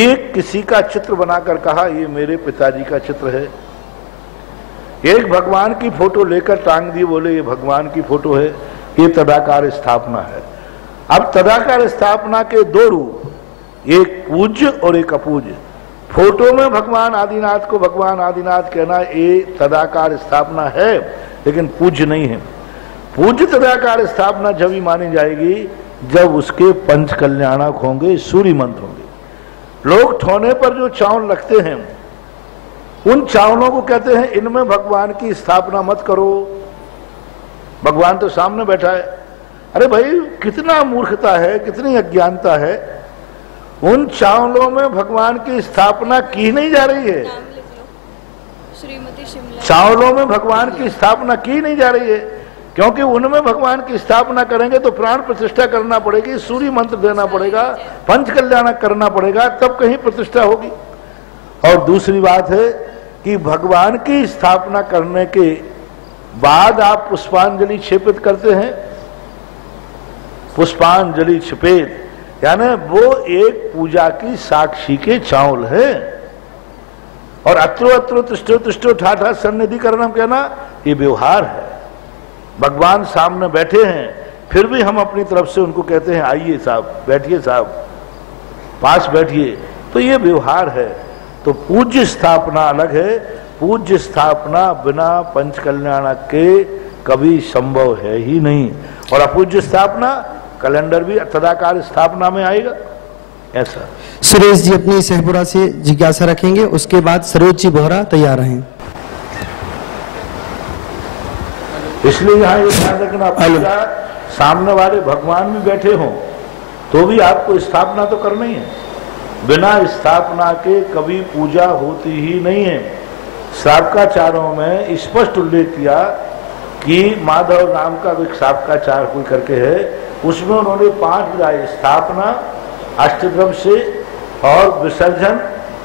एक किसी का चित्र बनाकर कहा ये मेरे पिताजी का चित्र है, एक भगवान की फोटो लेकर टांग दी, बोले ये भगवान की फोटो है, ये तदाकार स्थापना है। अब तदाकार स्थापना के दो रूप, एक पूज्य और एक अपूज्य। फोटो में भगवान आदिनाथ को भगवान आदिनाथ कहना ये तदाकार स्थापना है, लेकिन पूज्य नहीं है। पूज्य तदाकार स्थापना जब ही मानी जाएगी जब उसके पंच कल्याणक होंगे, सूर्य मंत्र होंगे। लोग ठोने पर जो चावल रखते हैं उन चावलों को कहते हैं इनमें भगवान की स्थापना मत करो, भगवान तो सामने बैठा है। अरे भाई कितना मूर्खता है, कितनी अज्ञानता है, उन चावलों में भगवान की स्थापना की नहीं जा रही है, चावलों में भगवान की स्थापना की नहीं जा रही है, क्योंकि उनमें भगवान की स्थापना करेंगे तो प्राण प्रतिष्ठा करना पड़ेगी, सूर्य मंत्र देना पड़ेगा, पंच कल्याण करना पड़ेगा, तब कहीं प्रतिष्ठा होगी। और दूसरी बात है कि भगवान की स्थापना करने के बाद आप पुष्पांजलि क्षेपित करते हैं, पुष्पांजलि क्षेपित यानी वो एक पूजा की साक्षी के चावल है। और अत्रो अत्रो तिष्ठो तिष्ठो ठाठा सन्निधि करना कहना ये व्यवहार है। भगवान सामने बैठे हैं फिर भी हम अपनी तरफ से उनको कहते हैं आइए साहब, बैठिए साहब, पास बैठिए, तो ये व्यवहार है। तो पूज्य स्थापना अलग है, पूज्य स्थापना बिना पंच कल्याण के कभी संभव है ही नहीं। और अपूज्य स्थापना कैलेंडर भी तदाकार स्थापना में आएगा ऐसा। सुरेश जी अपनी सहपुरा से जिज्ञासा रखेंगे, उसके बाद सरोज जी बोहरा तैयार हैं। इसलिए यहाँ ये ध्यान रखना पड़ेगा, सामने वाले भगवान भी बैठे हों तो भी आपको स्थापना तो करना ही है। बिना स्थापना के कभी पूजा होती ही नहीं है। शाब्काचारों में स्पष्ट उल्लेख किया कि माधव नाम का एक शाब्काचार कोई करके है, उसमें उन्होंने 5 विधाएं, स्थापना, अष्टद्रव्य से और विसर्जन,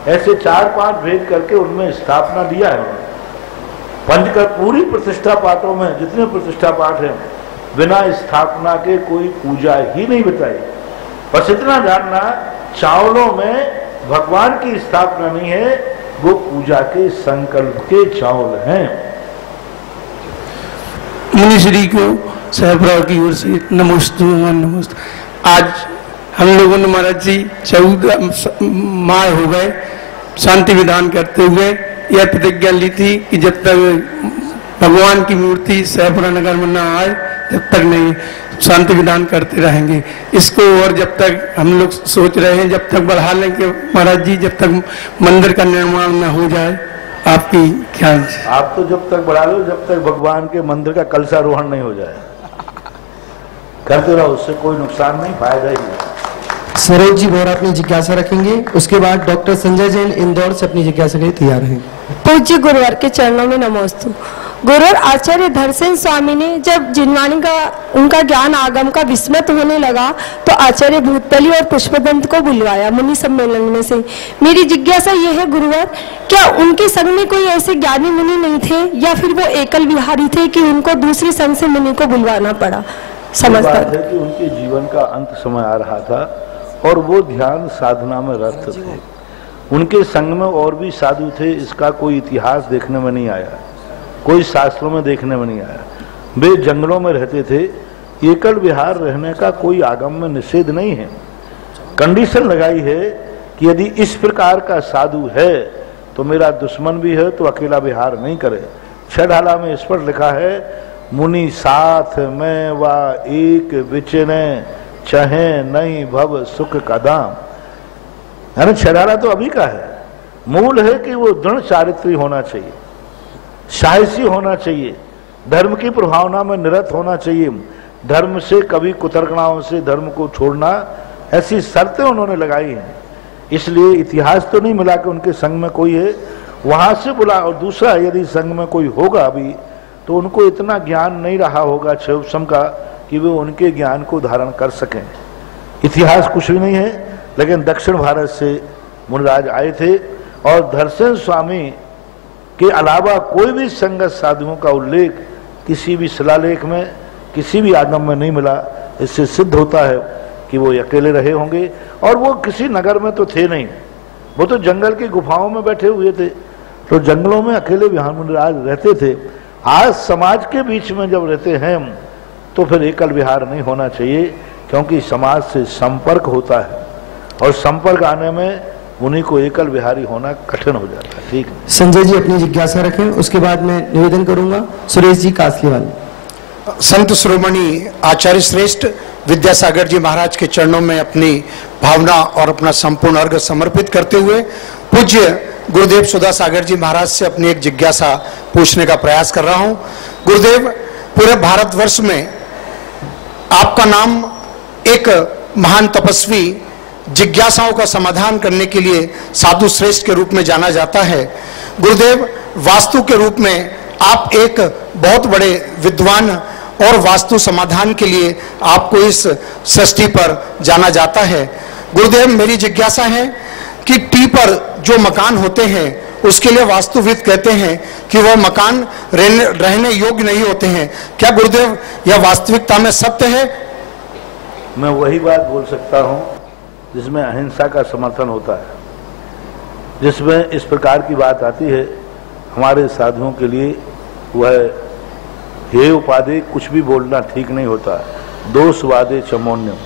ऐसे 4-5 भेद करके उनमें स्थापना दिया है। पंचकर पूरी प्रतिष्ठा पाठों में जितने प्रतिष्ठा पाठ हैं बिना स्थापना के कोई पूजा ही नहीं बताई। बस इतना जानना, चावलों में भगवान की स्थापना नहीं है, वो पूजा के संकल्प के चावल हैं। मुनि श्री को सहपुरा की ओर से नमस्ते। आज हम लोगों ने महाराज जी 14 माह हो गए शांति विधान करते हुए यह प्रतिज्ञा ली थी कि जब तक भगवान की मूर्ति सहपुरा नगर में न आए तब तक नहीं शांति विधान करते रहेंगे इसको। और जब तक हम लोग सोच रहे हैं जब तक बढ़ा लें कि महाराज जी जब तक मंदिर का निर्माण न हो जाए, आपकी क्या? आप तो जब तक बढ़ा लो जब तक भगवान के मंदिर का कलशारोहण नहीं हो जाए। करते रहो, उससे कोई नुकसान नहीं, फायदा ही है। सरोज जी बोरा अपनी जिज्ञासा रखेंगे, उसके बाद डॉक्टर संजय जैन इंदौर से अपनी जिज्ञासा के लिए तैयार हैं। पूज्य गुरुवर के चरणों में नमोस्तु। गुरुवर आचार्य धरसेन स्वामी ने जब जिनवाणी का उनका ज्ञान आगम का विस्मृत होने लगा तो आचार्य भूतपली और पुष्पदंत को बुलवाया मुनि सम्मेलन में से। मेरी जिज्ञासा ये है गुरुवर, क्या उनके संग में कोई ऐसे ज्ञानी मुनि नहीं थे या फिर वो एकल विहारी थे कि उनको दूसरे संग से मुनि को बुलवाना पड़ा? समझता है कि उनके जीवन का अंत समय आ रहा था और वो ध्यान साधना में रत थे। उनके संग में और भी साधु थे, इसका कोई इतिहास देखने में नहीं आया, कोई शास्त्रों में देखने में नहीं आया। वे जंगलों में रहते थे। एकल विहार रहने का कोई आगम में निषेध नहीं है। कंडीशन लगाई है कि यदि इस प्रकार का साधु है तो मेरा दुश्मन भी है तो अकेला विहार नहीं करे। छठाला में इस पर लिखा है, मुनि साथ में व एक विचने चहे नहीं भव सुख का दाम। है ना, छठाला तो अभी का है। मूल है कि वो दृढ़ चारित्री होना चाहिए, साहसी होना चाहिए, धर्म की प्रभावना में निरत होना चाहिए, धर्म से कभी कुतर्कणाओं से धर्म को छोड़ना, ऐसी शर्तें उन्होंने लगाई हैं। इसलिए इतिहास तो नहीं मिला कि उनके संग में कोई है, वहां से बुला। और दूसरा, यदि संग में कोई होगा भी तो उनको इतना ज्ञान नहीं रहा होगा क्षयोपशम का कि वे उनके ज्ञान को धारण कर सकें। इतिहास कुछ भी नहीं है, लेकिन दक्षिण भारत से मुनिराज आए थे और धरसेन स्वामी के अलावा कोई भी संगत साधुओं का उल्लेख किसी भी शिलालेख में, किसी भी आगम में नहीं मिला। इससे सिद्ध होता है कि वो अकेले रहे होंगे और वो किसी नगर में तो थे नहीं, वो तो जंगल की गुफाओं में बैठे हुए थे। तो जंगलों में अकेले विहार मुनिराज रहते थे। आज समाज के बीच में जब रहते हैं तो फिर एकल विहार नहीं होना चाहिए, क्योंकि समाज से संपर्क होता है और संपर्क आने में मुनि को एकल विहारी होना कठिन हो जाता है। ठीक है, संजय जी अपनी जिज्ञासा रखें, उसके बाद मैं निवेदन करूंगा सुरेश जी कासलीवाल। संत शिरोमणि आचार्य श्रेष्ठ विद्यासागर जी महाराज के चरणों में अपनी भावना और अपना संपूर्ण अर्घ समर्पित करते हुए पूज्य गुरुदेव सुधा सागर जी महाराज से अपनी एक जिज्ञासा पूछने का प्रयास कर रहा हूं। गुरुदेव, पूरे भारतवर्ष में आपका नाम एक महान तपस्वी, जिज्ञासाओं का समाधान करने के लिए साधु श्रेष्ठ के रूप में जाना जाता है। गुरुदेव, वास्तु के रूप में आप एक बहुत बड़े विद्वान और वास्तु समाधान के लिए आपको इस सृष्टि पर जाना जाता है। गुरुदेव, मेरी जिज्ञासा है कि टी पर जो मकान होते हैं उसके लिए वास्तुविद कहते हैं कि वह मकान रहने योग्य नहीं होते हैं। क्या गुरुदेव यह वास्तविकता में सत्य है? मैं वही बात बोल सकता हूं जिसमें अहिंसा का समर्थन होता है, जिसमें इस प्रकार की बात आती है हमारे साधुओं के लिए, वह हे उपाधि कुछ भी बोलना ठीक नहीं होता, दोष वादे चमोन्यम।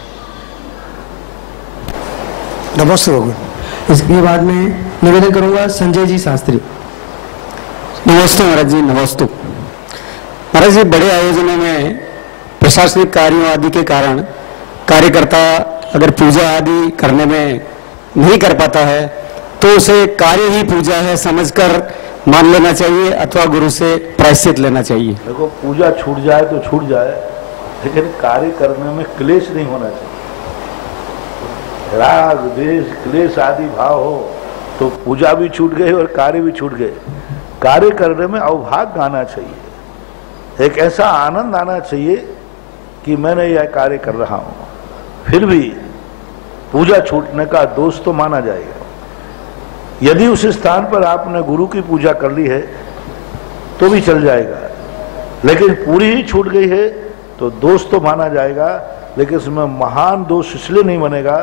नमस्ते भगवान। इसके बाद में निवेदन करूंगा संजय जी शास्त्री। नमस्ते महाराज जी। नमस्ते महाराज जी। बड़े आयोजनों में प्रशासनिक कार्यों आदि के कारण कार्यकर्ता अगर पूजा आदि करने में नहीं कर पाता है तो उसे कार्य ही पूजा है समझकर मान लेना चाहिए अथवा गुरु से प्रायश्चित लेना चाहिए। देखो, पूजा छूट जाए तो छूट जाए, लेकिन कार्य करने में क्लेश नहीं होना चाहिए। राग द्वेष क्लेश आदि भाव हो तो पूजा भी छूट गई और कार्य भी छूट गए। कार्य करने में अवभाग्य आना चाहिए, एक ऐसा आनंद आना चाहिए कि मैंने यह कार्य कर रहा हूं। फिर भी पूजा छूटने का दोष तो माना जाएगा। यदि उस स्थान पर आपने गुरु की पूजा कर ली है तो भी चल जाएगा, लेकिन पूरी ही छूट गई है तो दोष तो माना जाएगा, लेकिन उसमें महान दोष इसलिए नहीं बनेगा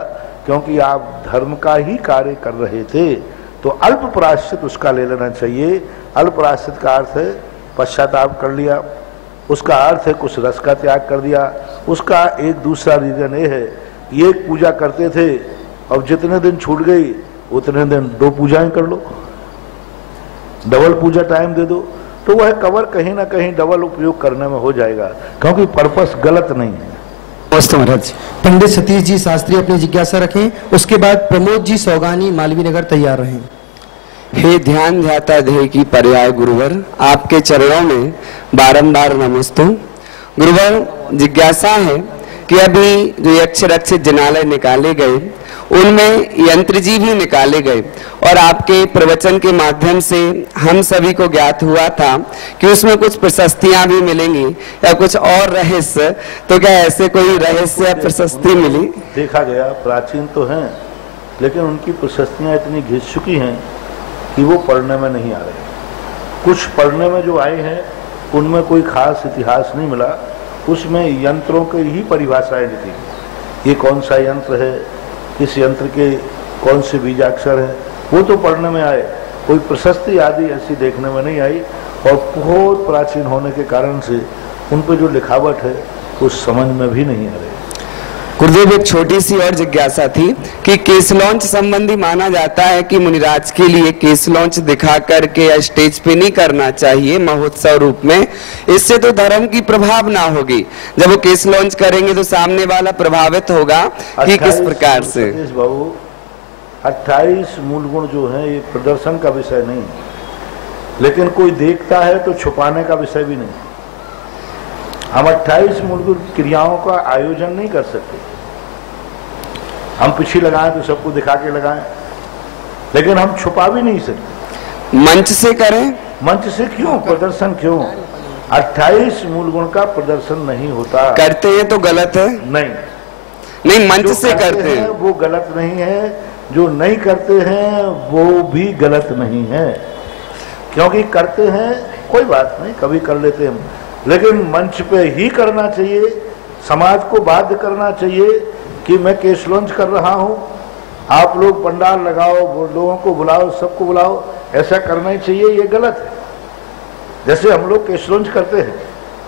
क्योंकि आप धर्म का ही कार्य कर रहे थे। तो अल्प प्रायश्चित उसका ले लेना चाहिए। अल्प प्रायश्चित का अर्थ है पश्चाताप कर लिया, उसका अर्थ है कुछ रस का त्याग कर दिया। उसका एक दूसरा रीजन ये है कि एक पूजा करते थे, अब जितने दिन छूट गई उतने दिन 2 पूजाएं कर लो, डबल पूजा टाइम दे दो, तो वह कवर कहीं ना कहीं डबल उपयोग करने में हो जाएगा, क्योंकि पर्पस गलत नहीं है। महाराज। पंडित सतीश जी शास्त्री अपनी जिज्ञासा रखें, उसके बाद प्रमोद जी सौगानी मालवी नगर तैयार रहें। हे ध्यान ध्याता देह की पर्याय गुरुवर, आपके चरणों में बारंबार नमस्तु। गुरुवर, जिज्ञासा है कि अभी जो यक्ष रक्षित जिनालय निकाले गए उनमें यंत्र जी भी निकाले गए और आपके प्रवचन के माध्यम से हम सभी को ज्ञात हुआ था कि उसमें कुछ प्रशस्तियां भी मिलेंगी या कुछ और रहस्य, तो क्या ऐसे कोई रहस्य या प्रशस्ति मिली? देखा गया प्राचीन तो हैं, लेकिन उनकी प्रशस्तियां इतनी घिस चुकी हैं कि वो पढ़ने में नहीं आ रहे। कुछ पढ़ने में जो आए हैं उनमें कोई खास इतिहास नहीं मिला, उसमें यंत्रों की ही परिभाषाएं लिखी, ये कौन सा यंत्र है, इस यंत्र के कौन से बीजाक्षर हैं, वो तो पढ़ने में आए, कोई प्रशस्ति आदि ऐसी देखने में नहीं आई। और बहुत प्राचीन होने के कारण से उन पर जो लिखावट है वो समझ में भी नहीं आ रही। गुरुदेव, एक छोटी सी और जिज्ञासा थी कि केस लॉन्च संबंधी माना जाता है कि मुनिराज के लिए केस लॉन्च दिखा करके या स्टेज पे नहीं करना चाहिए महोत्सव रूप में, इससे तो धर्म की प्रभाव ना होगी। जब वो केस लॉन्च करेंगे तो सामने वाला प्रभावित होगा कि किस प्रकार से। सतीश बाबू, 28 मूल गुण जो है ये प्रदर्शन का विषय नहीं, लेकिन कोई देखता है तो छुपाने का विषय भी नहीं। हम 28 मूलभूत क्रियाओं का आयोजन नहीं कर सकते। हम पीछे लगाएं तो सबको दिखा के लगाएं, लेकिन हम छुपा भी नहीं सकते। मंच से करें? मंच से क्यों, प्रदर्शन क्यों? 28 मूल गुण का प्रदर्शन नहीं होता। करते हैं तो गलत है? नहीं, मंच से करते हैं वो गलत नहीं है, जो नहीं करते हैं वो भी गलत नहीं है, क्योंकि करते हैं कोई बात नहीं, कभी कर लेते हैं, लेकिन मंच पे ही करना चाहिए। समाज को बाध्य करना चाहिए कि मैं केस लॉन्च कर रहा हूं, आप लोग पंडाल लगाओ, लोगों को बुलाओ, सबको बुलाओ, ऐसा करना ही चाहिए, ये गलत है। जैसे हम लोग केस लॉन्च करते हैं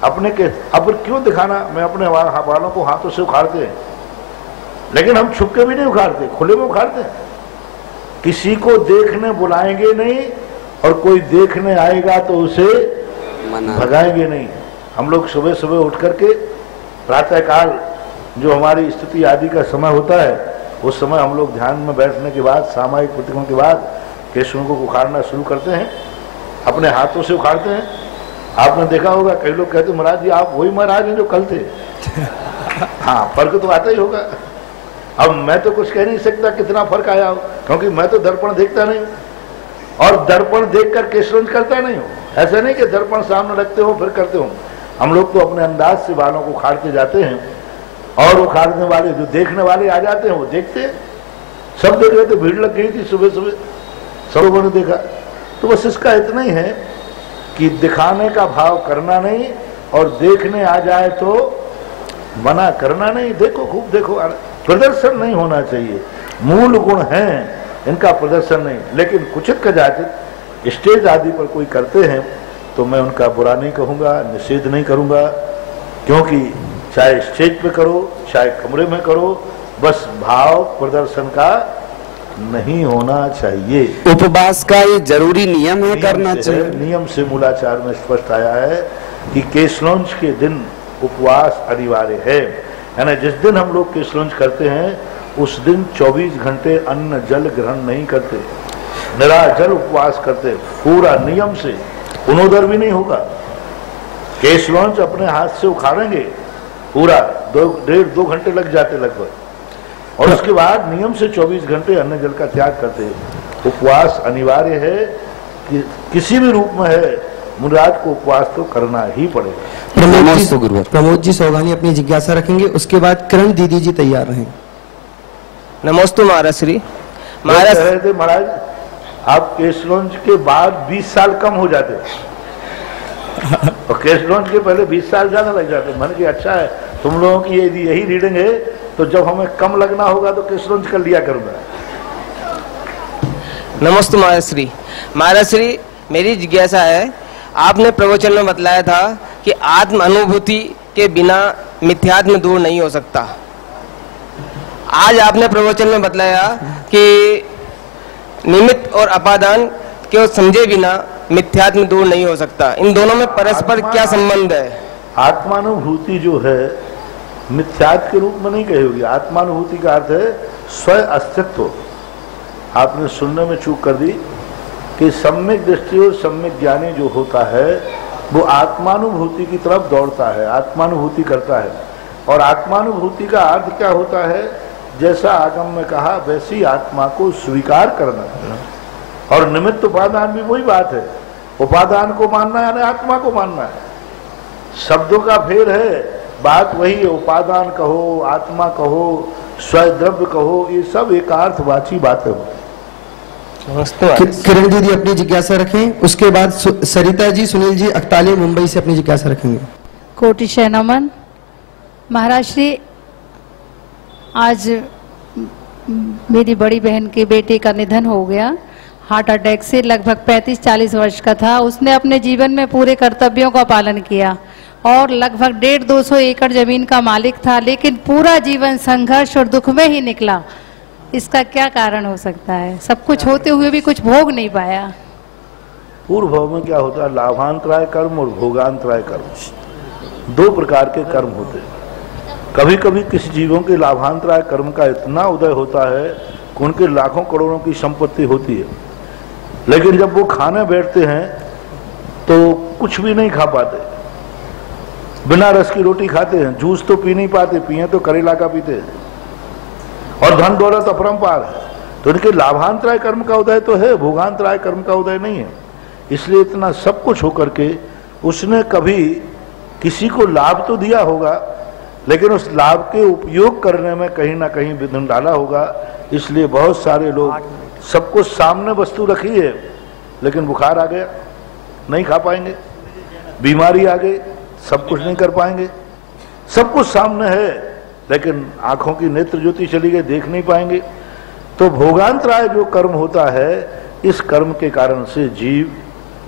अपने केस, अब क्यों दिखाना, मैं अपने वालों को हाथों से उखाड़ते हैं, लेकिन हम छुप के भी नहीं उखाड़ते, खुले में उखाड़ते हैं। किसी को देखने बुलाएंगे नहीं और कोई देखने आएगा तो उसे भगाएंगे नहीं। हम लोग सुबह सुबह उठ करके प्रातःकाल जो हमारी स्थिति आदि का समय होता है, उस समय हम लोग ध्यान में बैठने के बाद सामायिक प्रतिकों के बाद केशों को उखाड़ना शुरू करते हैं, अपने हाथों से उखाड़ते हैं। आपने देखा होगा कई लोग कहते महाराज जी आप वही महाराज हैं जो कल थे। हाँ, फर्क तो आता ही होगा। अब मैं तो कुछ कह नहीं सकता कितना फर्क आया हो, क्योंकि मैं तो दर्पण देखता नहीं और दर्पण देखकर केस लॉन्च करता नहीं हूँ। ऐसा नहीं कि दर्पण सामने रखते हो फिर करते हो। हम लोग तो अपने अंदाज से बालों को उखाड़ते जाते हैं और उखाड़ने वाले जो देखने वाले आ जाते हैं वो देखते हैं। सब देख रहे थे, भीड़ लग गई थी सुबह सुबह, सब लोगों ने देखा। तो बस इसका इतना ही है कि दिखाने का भाव करना नहीं और देखने आ जाए तो मना करना नहीं। देखो, खूब देखो, प्रदर्शन नहीं होना चाहिए। मूल गुण हैं, इनका प्रदर्शन नहीं। लेकिन कुचित कदाचित स्टेज आदि पर कोई करते हैं तो मैं उनका बुरा नहीं कहूँगा, निषेध नहीं करूँगा, क्योंकि चाहे स्टेज पे करो चाहे कमरे में करो, बस भाव प्रदर्शन का नहीं होना चाहिए। उपवास का ये जरूरी नियम है, करना चाहिए। नियम से मूलाचार में स्पष्ट आया है कि केस लॉन्च के दिन उपवास अनिवार्य है। यानी जिस दिन हम लोग केस लॉन्च करते हैं उस दिन 24 घंटे अन्न जल ग्रहण नहीं करते, निराजल उपवास करते, पूरा नियम से। पुनोदर भी नहीं होगा। केस लॉन्च अपने हाथ से उखाड़ेंगे, पूरा 1.5-2 घंटे लग जाते लगभग, और उसके बाद नियम से 24 घंटे अन्न जल का त्याग करते हैं। उपवास अनिवार्य है, कि किसी भी रूप में है, मुराद को उपवास तो करना ही पड़ेगा। प्रमोद जी सौगानी अपनी जिज्ञासा रखेंगे, उसके बाद करण दीदी जी तैयार रहें। नमोस्तु महाराज श्री। महाराज आप केस लॉन्च के बाद 20 साल कम हो जाते और केस लॉन्च के पहले 20 साल ज्यादा लग जाते। मन की अच्छा है तुम लोगों की यही रीडिंग है, तो जब हमें कम लगना होगा तो केस लॉन्च कर लिया करूंगा। नमस्ते महाराज श्री। महाराज श्री, मेरी जिज्ञासा है, आपने प्रवचन में बतलाया था कि आत्म अनुभूति के बिना मिथ्यात्म दूर नहीं हो सकता। आज आपने प्रवचन में बतलाया कि निमित्त और अपादान के समझे बिना मिथ्यात्म दूर नहीं हो सकता। इन दोनों में परस्पर क्या संबंध है? आत्मानुभूति जो है मिथ्यात्व के रूप में नहीं कही होगी। आत्मानुभूति का अर्थ है स्वयं अस्तित्व। आपने सुनने में चूक कर दी कि सम्यक दृष्टि और सम्यक ज्ञानी जो होता है वो आत्मानुभूति की तरफ दौड़ता है, आत्मानुभूति करता है। और आत्मानुभूति का अर्थ क्या होता है? जैसा आगम में कहा वैसी आत्मा को स्वीकार करना। और निमित्त उपादान भी वही बात है, उपादान को मानना यानी आत्मा को मानना है। शब्दों का फेर है, बात वही है। उपादान कहो, आत्मा कहो, स्वद्रव्य कहो, ये सब एकार्थवाची बातें होती। किरण दीदी अपनी जिज्ञासा रखें, उसके बाद सरिता जी, सुनील जी अकताली मुंबई से अपनी जिज्ञासा रखेंगे। कोटि शय नमन। महाराज श्री, आज मेरी बड़ी बहन के बेटे का निधन हो गया हार्ट अटैक से। लगभग 35-40 वर्ष का था। उसने अपने जीवन में पूरे कर्तव्यों का पालन किया और लगभग 150-200 एकड़ जमीन का मालिक था, लेकिन पूरा जीवन संघर्ष और दुख में ही निकला। इसका क्या कारण हो सकता है? सब कुछ होते हुए भी कुछ भोग नहीं पाया। पूर्व भाव में क्या होता है? लाभांतराय कर्म और भोगांतराय कर्म, दो प्रकार के कर्म होते हैं। कभी कभी किसी जीवों के लाभांतराय कर्म का इतना उदय होता है कि उनके लाखों करोड़ों की संपत्ति होती है, लेकिन जब वो खाने बैठते हैं तो कुछ भी नहीं खा पाते, बिना रस की रोटी खाते हैं, जूस तो पी नहीं पाते, पिए तो करेला का पीते हैं, और धन दौलत अपरंपार है। तो इनके लाभांतराय कर्म का उदय तो है, भोगांतराय कर्म का उदय नहीं है। इसलिए इतना सब कुछ होकर के उसने कभी किसी को लाभ तो दिया होगा, लेकिन उस लाभ के उपयोग करने में कहीं ना कहीं विघ्न डाला होगा। इसलिए बहुत सारे लोग, सबको सामने वस्तु रखी है लेकिन बुखार आ गया, नहीं खा पाएंगे, बीमारी आ गई, सब कुछ नहीं कर पाएंगे। सब कुछ सामने है लेकिन आंखों की नेत्र ज्योति चली गई, देख नहीं पाएंगे। तो भोगांतराय जो कर्म होता है, इस कर्म के कारण से जीव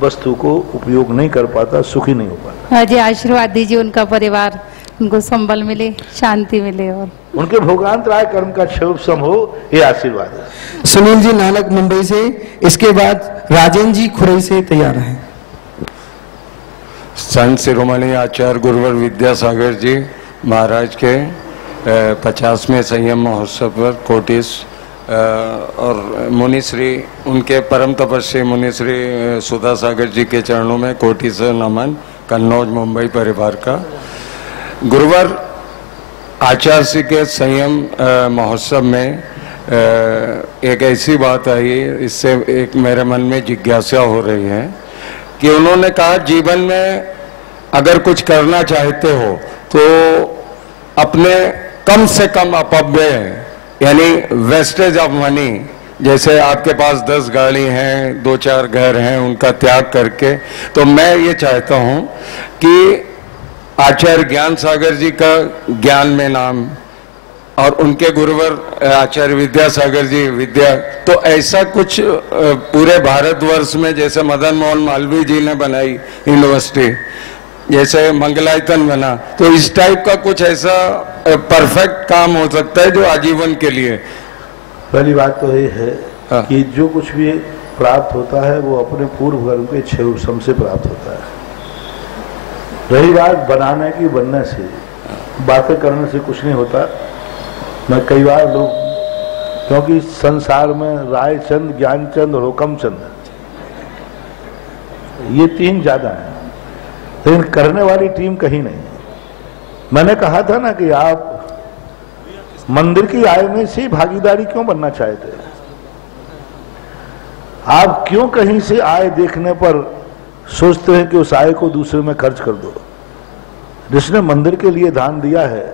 वस्तु को उपयोग नहीं कर पाता, सुखी नहीं हो पाता। जी आशीर्वाद दीजिए, उनका परिवार, उनको संबल मिले, शांति मिले और उनके भोगांतराय कर्म का क्षयोपशम हो, ये आशीर्वाद है। सुनील जी नानक मुंबई से, इसके बाद राजेंद्र जी खुरई से तैयार हैं। संत शिरोमणि आचार्य गुरुवर विद्यासागर जी महाराज के 50वें संयम महोत्सव पर कोटिस और मुनिश्री, उनके परम तपस्वी मुनिश्री सुधा सागर जी के चरणों में कोटि से नमन। कन्नौज मुंबई परिवार का गुरुवर आचार्य श्री के संयम महोत्सव में एक ऐसी बात आई, इससे एक मेरे मन में जिज्ञासा हो रही है कि उन्होंने कहा जीवन में अगर कुछ करना चाहते हो तो अपने कम से कम अपव्यय यानी वेस्टेज ऑफ मनी, जैसे आपके पास 10 गाड़ी हैं, 2-4 घर हैं, उनका त्याग करके। तो मैं ये चाहता हूँ कि आचार्य ज्ञान सागर जी का ज्ञान में नाम और उनके गुरुवर आचार्य विद्यासागर जी विद्या, तो ऐसा कुछ पूरे भारतवर्ष में जैसे मदन मोहन मालवीय जी ने बनाई यूनिवर्सिटी, जैसे मंगलायतन बना, तो इस टाइप का कुछ ऐसा परफेक्ट काम हो सकता है जो आजीवन के लिए। पहली बात तो ये है कि जो कुछ भी प्राप्त होता है वो अपने पूर्व कर्म के क्षयोपशम से प्राप्त होता है। रही बात बनाने की, बनने से, बातें करने से कुछ नहीं होता। मैं कई बार लोग, क्योंकि संसार में रायचंद, ज्ञानचंद और हुकमचंद, ये 3 ज्यादा हैं, लेकिन करने वाली टीम कहीं नहीं। मैंने कहा था ना कि आप मंदिर की आय में से भागीदारी क्यों बनना चाहते हैं? आप क्यों कहीं से आय देखने पर सोचते हैं कि उस आय को दूसरे में खर्च कर दो? जिसने मंदिर के लिए दान दिया है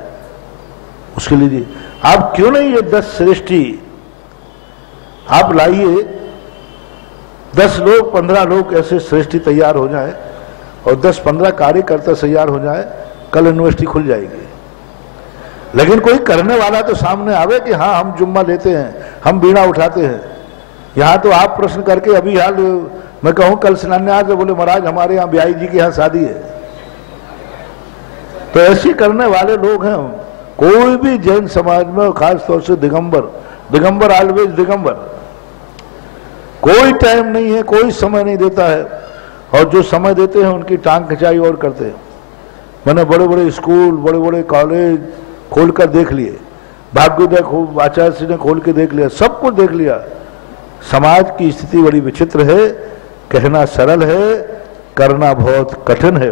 उसके लिए आप क्यों नहीं ये 10 श्रेष्ठी आप लाइए, 10 लोग 15 लोग ऐसे श्रेष्ठी तैयार हो जाए और 10-15 कार्यकर्ता तैयार हो जाए, कल यूनिवर्सिटी खुल जाएगी। लेकिन कोई करने वाला तो सामने आवे कि हाँ हम जुम्मा लेते हैं, हम बीड़ा उठाते हैं। यहाँ तो आप प्रश्न करके अभी हाल मैं कहूँ कल शिलान्यास बोले महाराज हमारे यहाँ ब्याई जी के यहाँ शादी है, तो ऐसे करने वाले लोग हैं। कोई भी जैन समाज में, खास तौर से दिगंबर ऑलवेज दिगंबर, कोई टाइम नहीं है, कोई समय नहीं देता है, और जो समय देते हैं उनकी टांग खिंचाई और करते हैं। मैंने बड़े बड़े स्कूल, बड़े बड़े कॉलेज खोलकर देख लिए, भाग्योदय आचार्य श्री ने खोल के देख लिया, सब कुछ देख लिया। समाज की स्थिति बड़ी विचित्र है, कहना सरल है, करना बहुत कठिन है।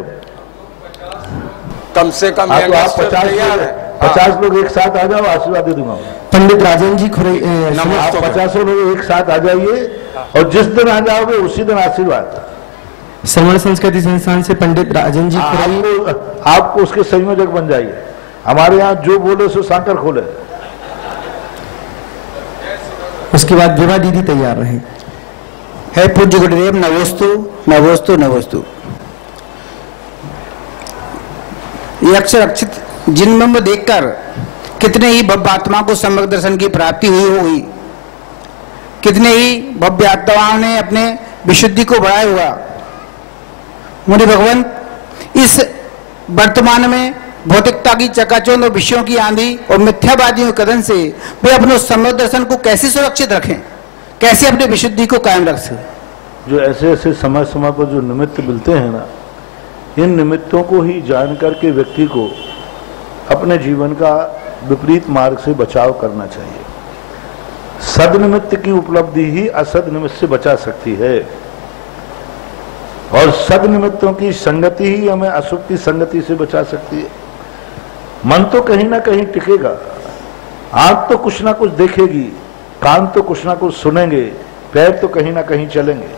कम से कम आप 50 50 लोग एक साथ आ जाओ, आशीर्वाद दे दूंगा। पंडित राजेंद्र जी आप 50 लोग एक साथ आ जाइए और जिस दिन आ जाओगे उसी दिन आशीर्वाद। श्रवण संस्कृति संस्थान से पंडित राजेंद्र जी आपको उसके संयोजक बन जाइए। हमारे यहाँ जो बोले सो सांकर खोले। उसके बाद विवाह दीदी तैयार रहे। है पूज्य गुरुदेव, नवोस्तु नवोस्तु नवोस्तु। ये अक्षर अक्षित जिनबिंब देखकर कितने ही भव्य आत्मा को सम्यक दर्शन की प्राप्ति हुई होगी, कितने ही भव्य आत्माओं ने अपने विशुद्धि को बढ़ाया हुआ। मुनि भगवंत इस वर्तमान में भौतिकता की चकाचौंध और विषयों की आंधी और मिथ्यावादियों के कदम से वे अपने सम्यक दर्शन को कैसे सुरक्षित रखें, कैसे अपनी विशुद्धि को कायम रख सकें। जो ऐसे ऐसे समय समय पर जो निमित्त मिलते हैं ना, इन निमित्तों को ही जान करके व्यक्ति को अपने जीवन का विपरीत मार्ग से बचाव करना चाहिए। सदनिमित्त की उपलब्धि ही असद निमित्त से बचा सकती है और सदनिमित्तों की संगति ही हमें अशुभ की संगति से बचा सकती है। मन तो कहीं ना कहीं टिकेगा, आंख तो कुछ ना कुछ देखेगी, कान तो कुछ ना कुछ सुनेंगे, पैर तो कहीं ना कहीं चलेंगे।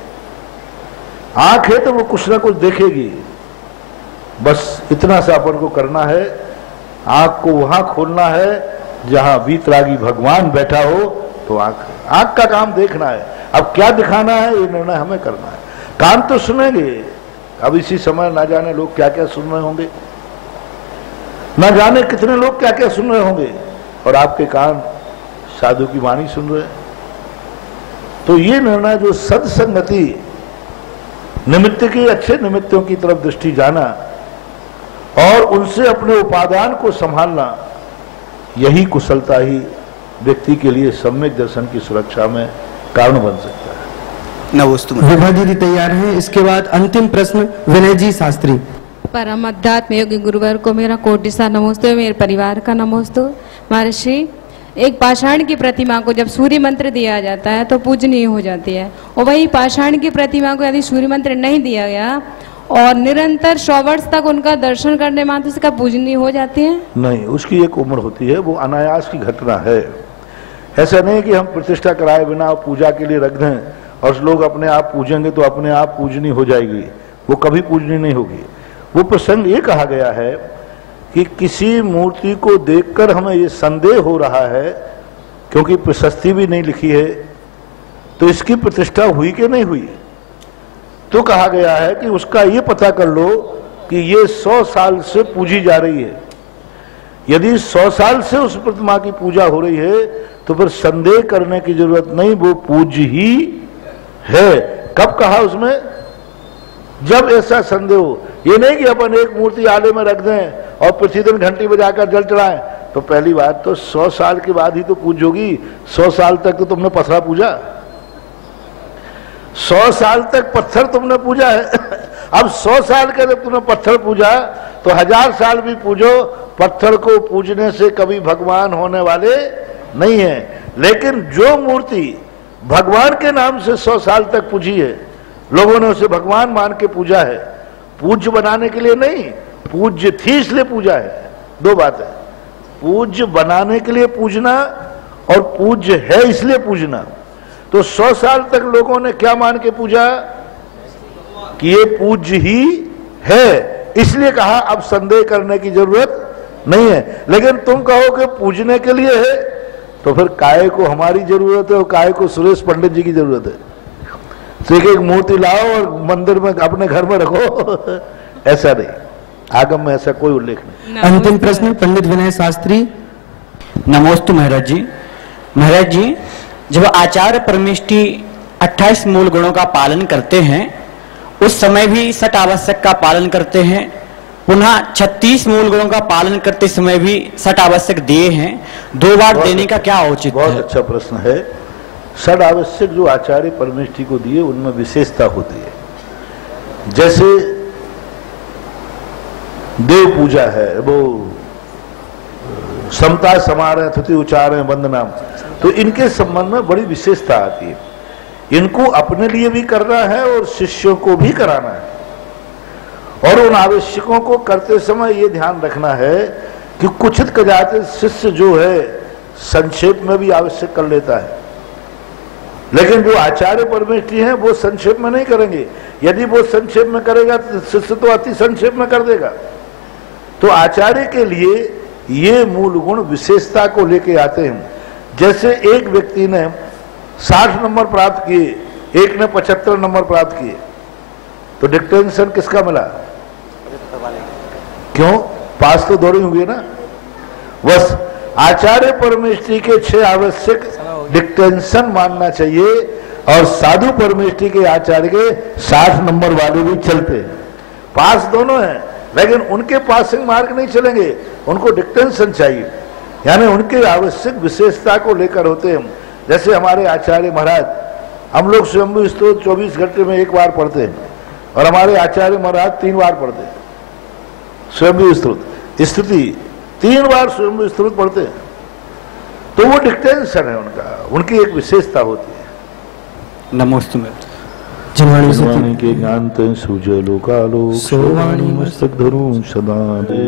आंख है तो वो कुछ ना कुछ देखेगी, बस इतना सा अपन को करना है। आंख को वहां खोलना है जहां वीतरागी भगवान बैठा हो, तो आंख का काम देखना है। अब क्या दिखाना है ये निर्णय हमें करना है। कान तो सुनेंगे, अब इसी समय ना जाने लोग क्या क्या सुन रहे होंगे, ना जाने कितने लोग क्या क्या सुन रहे होंगे, और आपके कान साधु की वाणी सुन रहे हैं। तो ये निर्णय जो सत्संगति निमित्त की, अच्छे निमित्तों की तरफ दृष्टि जाना और उनसे अपने उपादान को संभालना, यही कुशलता ही व्यक्ति के लिए सम्यक दर्शन की सुरक्षा में कारण बन सकता है। विभा दीदी तैयार हैं। इसके बाद अंतिम प्रश्न विनय जी शास्त्री। परम अध्यात्म योगी गुरुवर को मेरा कोटि सा नमोस्तु, मेरे परिवार का नमोस्तु। महर्षि, एक पाषाण की प्रतिमा को जब सूर्य मंत्र दिया जाता है तो पूजनीय हो जाती है, और वही पाषाण की प्रतिमा को यदि सूर्य मंत्र नहीं दिया गया और निरंतर 100 वर्ष तक उनका दर्शन करने मात्र से क्या पूजनीय हो जाती है? नहीं, उसकी एक उम्र होती है, वो अनायास की घटना है। ऐसा नहीं कि हम प्रतिष्ठा कराए बिना पूजा के लिए रख दें और लोग अपने आप पूजेंगे तो अपने आप पूजनी हो जाएगी, वो कभी पूजनी नहीं होगी। वो प्रसंग ये कहा गया है कि किसी मूर्ति को देखकर हमें ये संदेह हो रहा है, क्योंकि प्रशस्ति भी नहीं लिखी है, तो इसकी प्रतिष्ठा हुई कि नहीं हुई। तो कहा गया है कि उसका ये पता कर लो कि ये 100 साल से पूजी जा रही है। यदि 100 साल से उस प्रतिमा की पूजा हो रही है तो फिर संदेह करने की जरूरत नहीं, वो पूज्य ही है। कब कहा उसमें? जब ऐसा संदेह हो। ये नहीं कि अपन एक मूर्ति आले में रख दें और प्रतिदिन घंटी बजाकर जल चढ़ाएं। तो पहली बात तो 100 साल के बाद ही तो पूज होगी। 100 साल तक तो तुमने पत्थर पूजा, 100 साल तक पत्थर तुमने पूजा है। अब 100 साल के जब तुमने पत्थर पूजा तो 1000 साल भी पूजो, पत्थर को पूजने से कभी भगवान होने वाले नहीं है। लेकिन जो मूर्ति भगवान के नाम से 100 साल तक पूजी है, लोगों ने उसे भगवान मान के पूजा है, पूज्य बनाने के लिए नहीं, पूज्य थी इसलिए पूजा है। दो बात है, पूज्य बनाने के लिए पूजना और पूज्य है इसलिए पूजना। तो 100 साल तक लोगों ने क्या मान के पूजा कि ये पूज्य ही है, इसलिए कहा अब संदेह करने की जरूरत नहीं है। लेकिन तुम कहो कि पूजने के लिए है, तो फिर काय को हमारी जरूरत है और काय को सुरेश पंडित जी की जरूरत है। तो एक मूर्ति लाओ और मंदिर में अपने घर में रखो, ऐसा नहीं, आगम में ऐसा कोई उल्लेख नहीं। अंतिम प्रश्न पंडित विनय शास्त्री। नमोस्तु महाराज जी। महाराज जी, जब आचार्य परमेष्टि 28 मूल गुणों का पालन करते हैं उस समय भी सट आवश्यक का पालन करते हैं, पुनः 36 मूल गुणों का पालन करते समय भी सट आवश्यक दिए हैं, 2 बार देने का क्या औचित्य है? बहुत अच्छा प्रश्न है। सट आवश्यक जो आचार्य परमेष्टि को दिए उनमें विशेषता होती है। जैसे देव पूजा है, वो समता समारोह थुति उच्चारण वंदनाम, तो इनके संबंध में बड़ी विशेषता आती है। इनको अपने लिए भी करना है और शिष्यों को भी कराना है। और उन आवश्यकों को करते समय ये ध्यान रखना है कि कुचित कदाचित शिष्य जो है संक्षेप में भी आवश्यक कर लेता है, लेकिन जो आचार्य परमेष्ठी हैं वो संक्षेप में नहीं करेंगे। यदि वो संक्षेप में करेगा तो शिष्य तो अति संक्षेप में कर देगा। तो आचार्य के लिए ये मूल गुण विशेषता को लेके आते हैं। जैसे एक व्यक्ति ने 60 नंबर प्राप्त किए, एक ने 75 नंबर प्राप्त किए, तो डिक्टेंशन किसका मिला? क्यों? पास तो दोनों हुए ना। बस आचार्य परमेष्ठी के 6 आवश्यक डिक्टेंशन मानना चाहिए और साधु परमेष्ठी के आचार्य के 60 नंबर वाले भी चलते हैं। पास दोनों हैं, लेकिन उनके पासिंग मार्क नहीं चलेंगे, उनको डिक्टेंशन चाहिए, यानी उनके आवश्यक विशेषता को लेकर होते हैं। जैसे हमारे आचार्य महाराज, हम लोग स्वयंभू स्तोत्र 24 घंटे में 1 बार पढ़ते हैं और हमारे आचार्य महाराज 3 बार पढ़ते हैं स्वयंभू स्तोत्र, स्तुति 3 बार स्वयंभू स्तोत्र पढ़ते हैं। तो वो डिक्टेंशन है उनका, उनकी एक विशेषता होती है। नमोस्तु जिनवाणी के ज्ञान सुजलो कालो सोवाणी मस्तक धरू सदा दे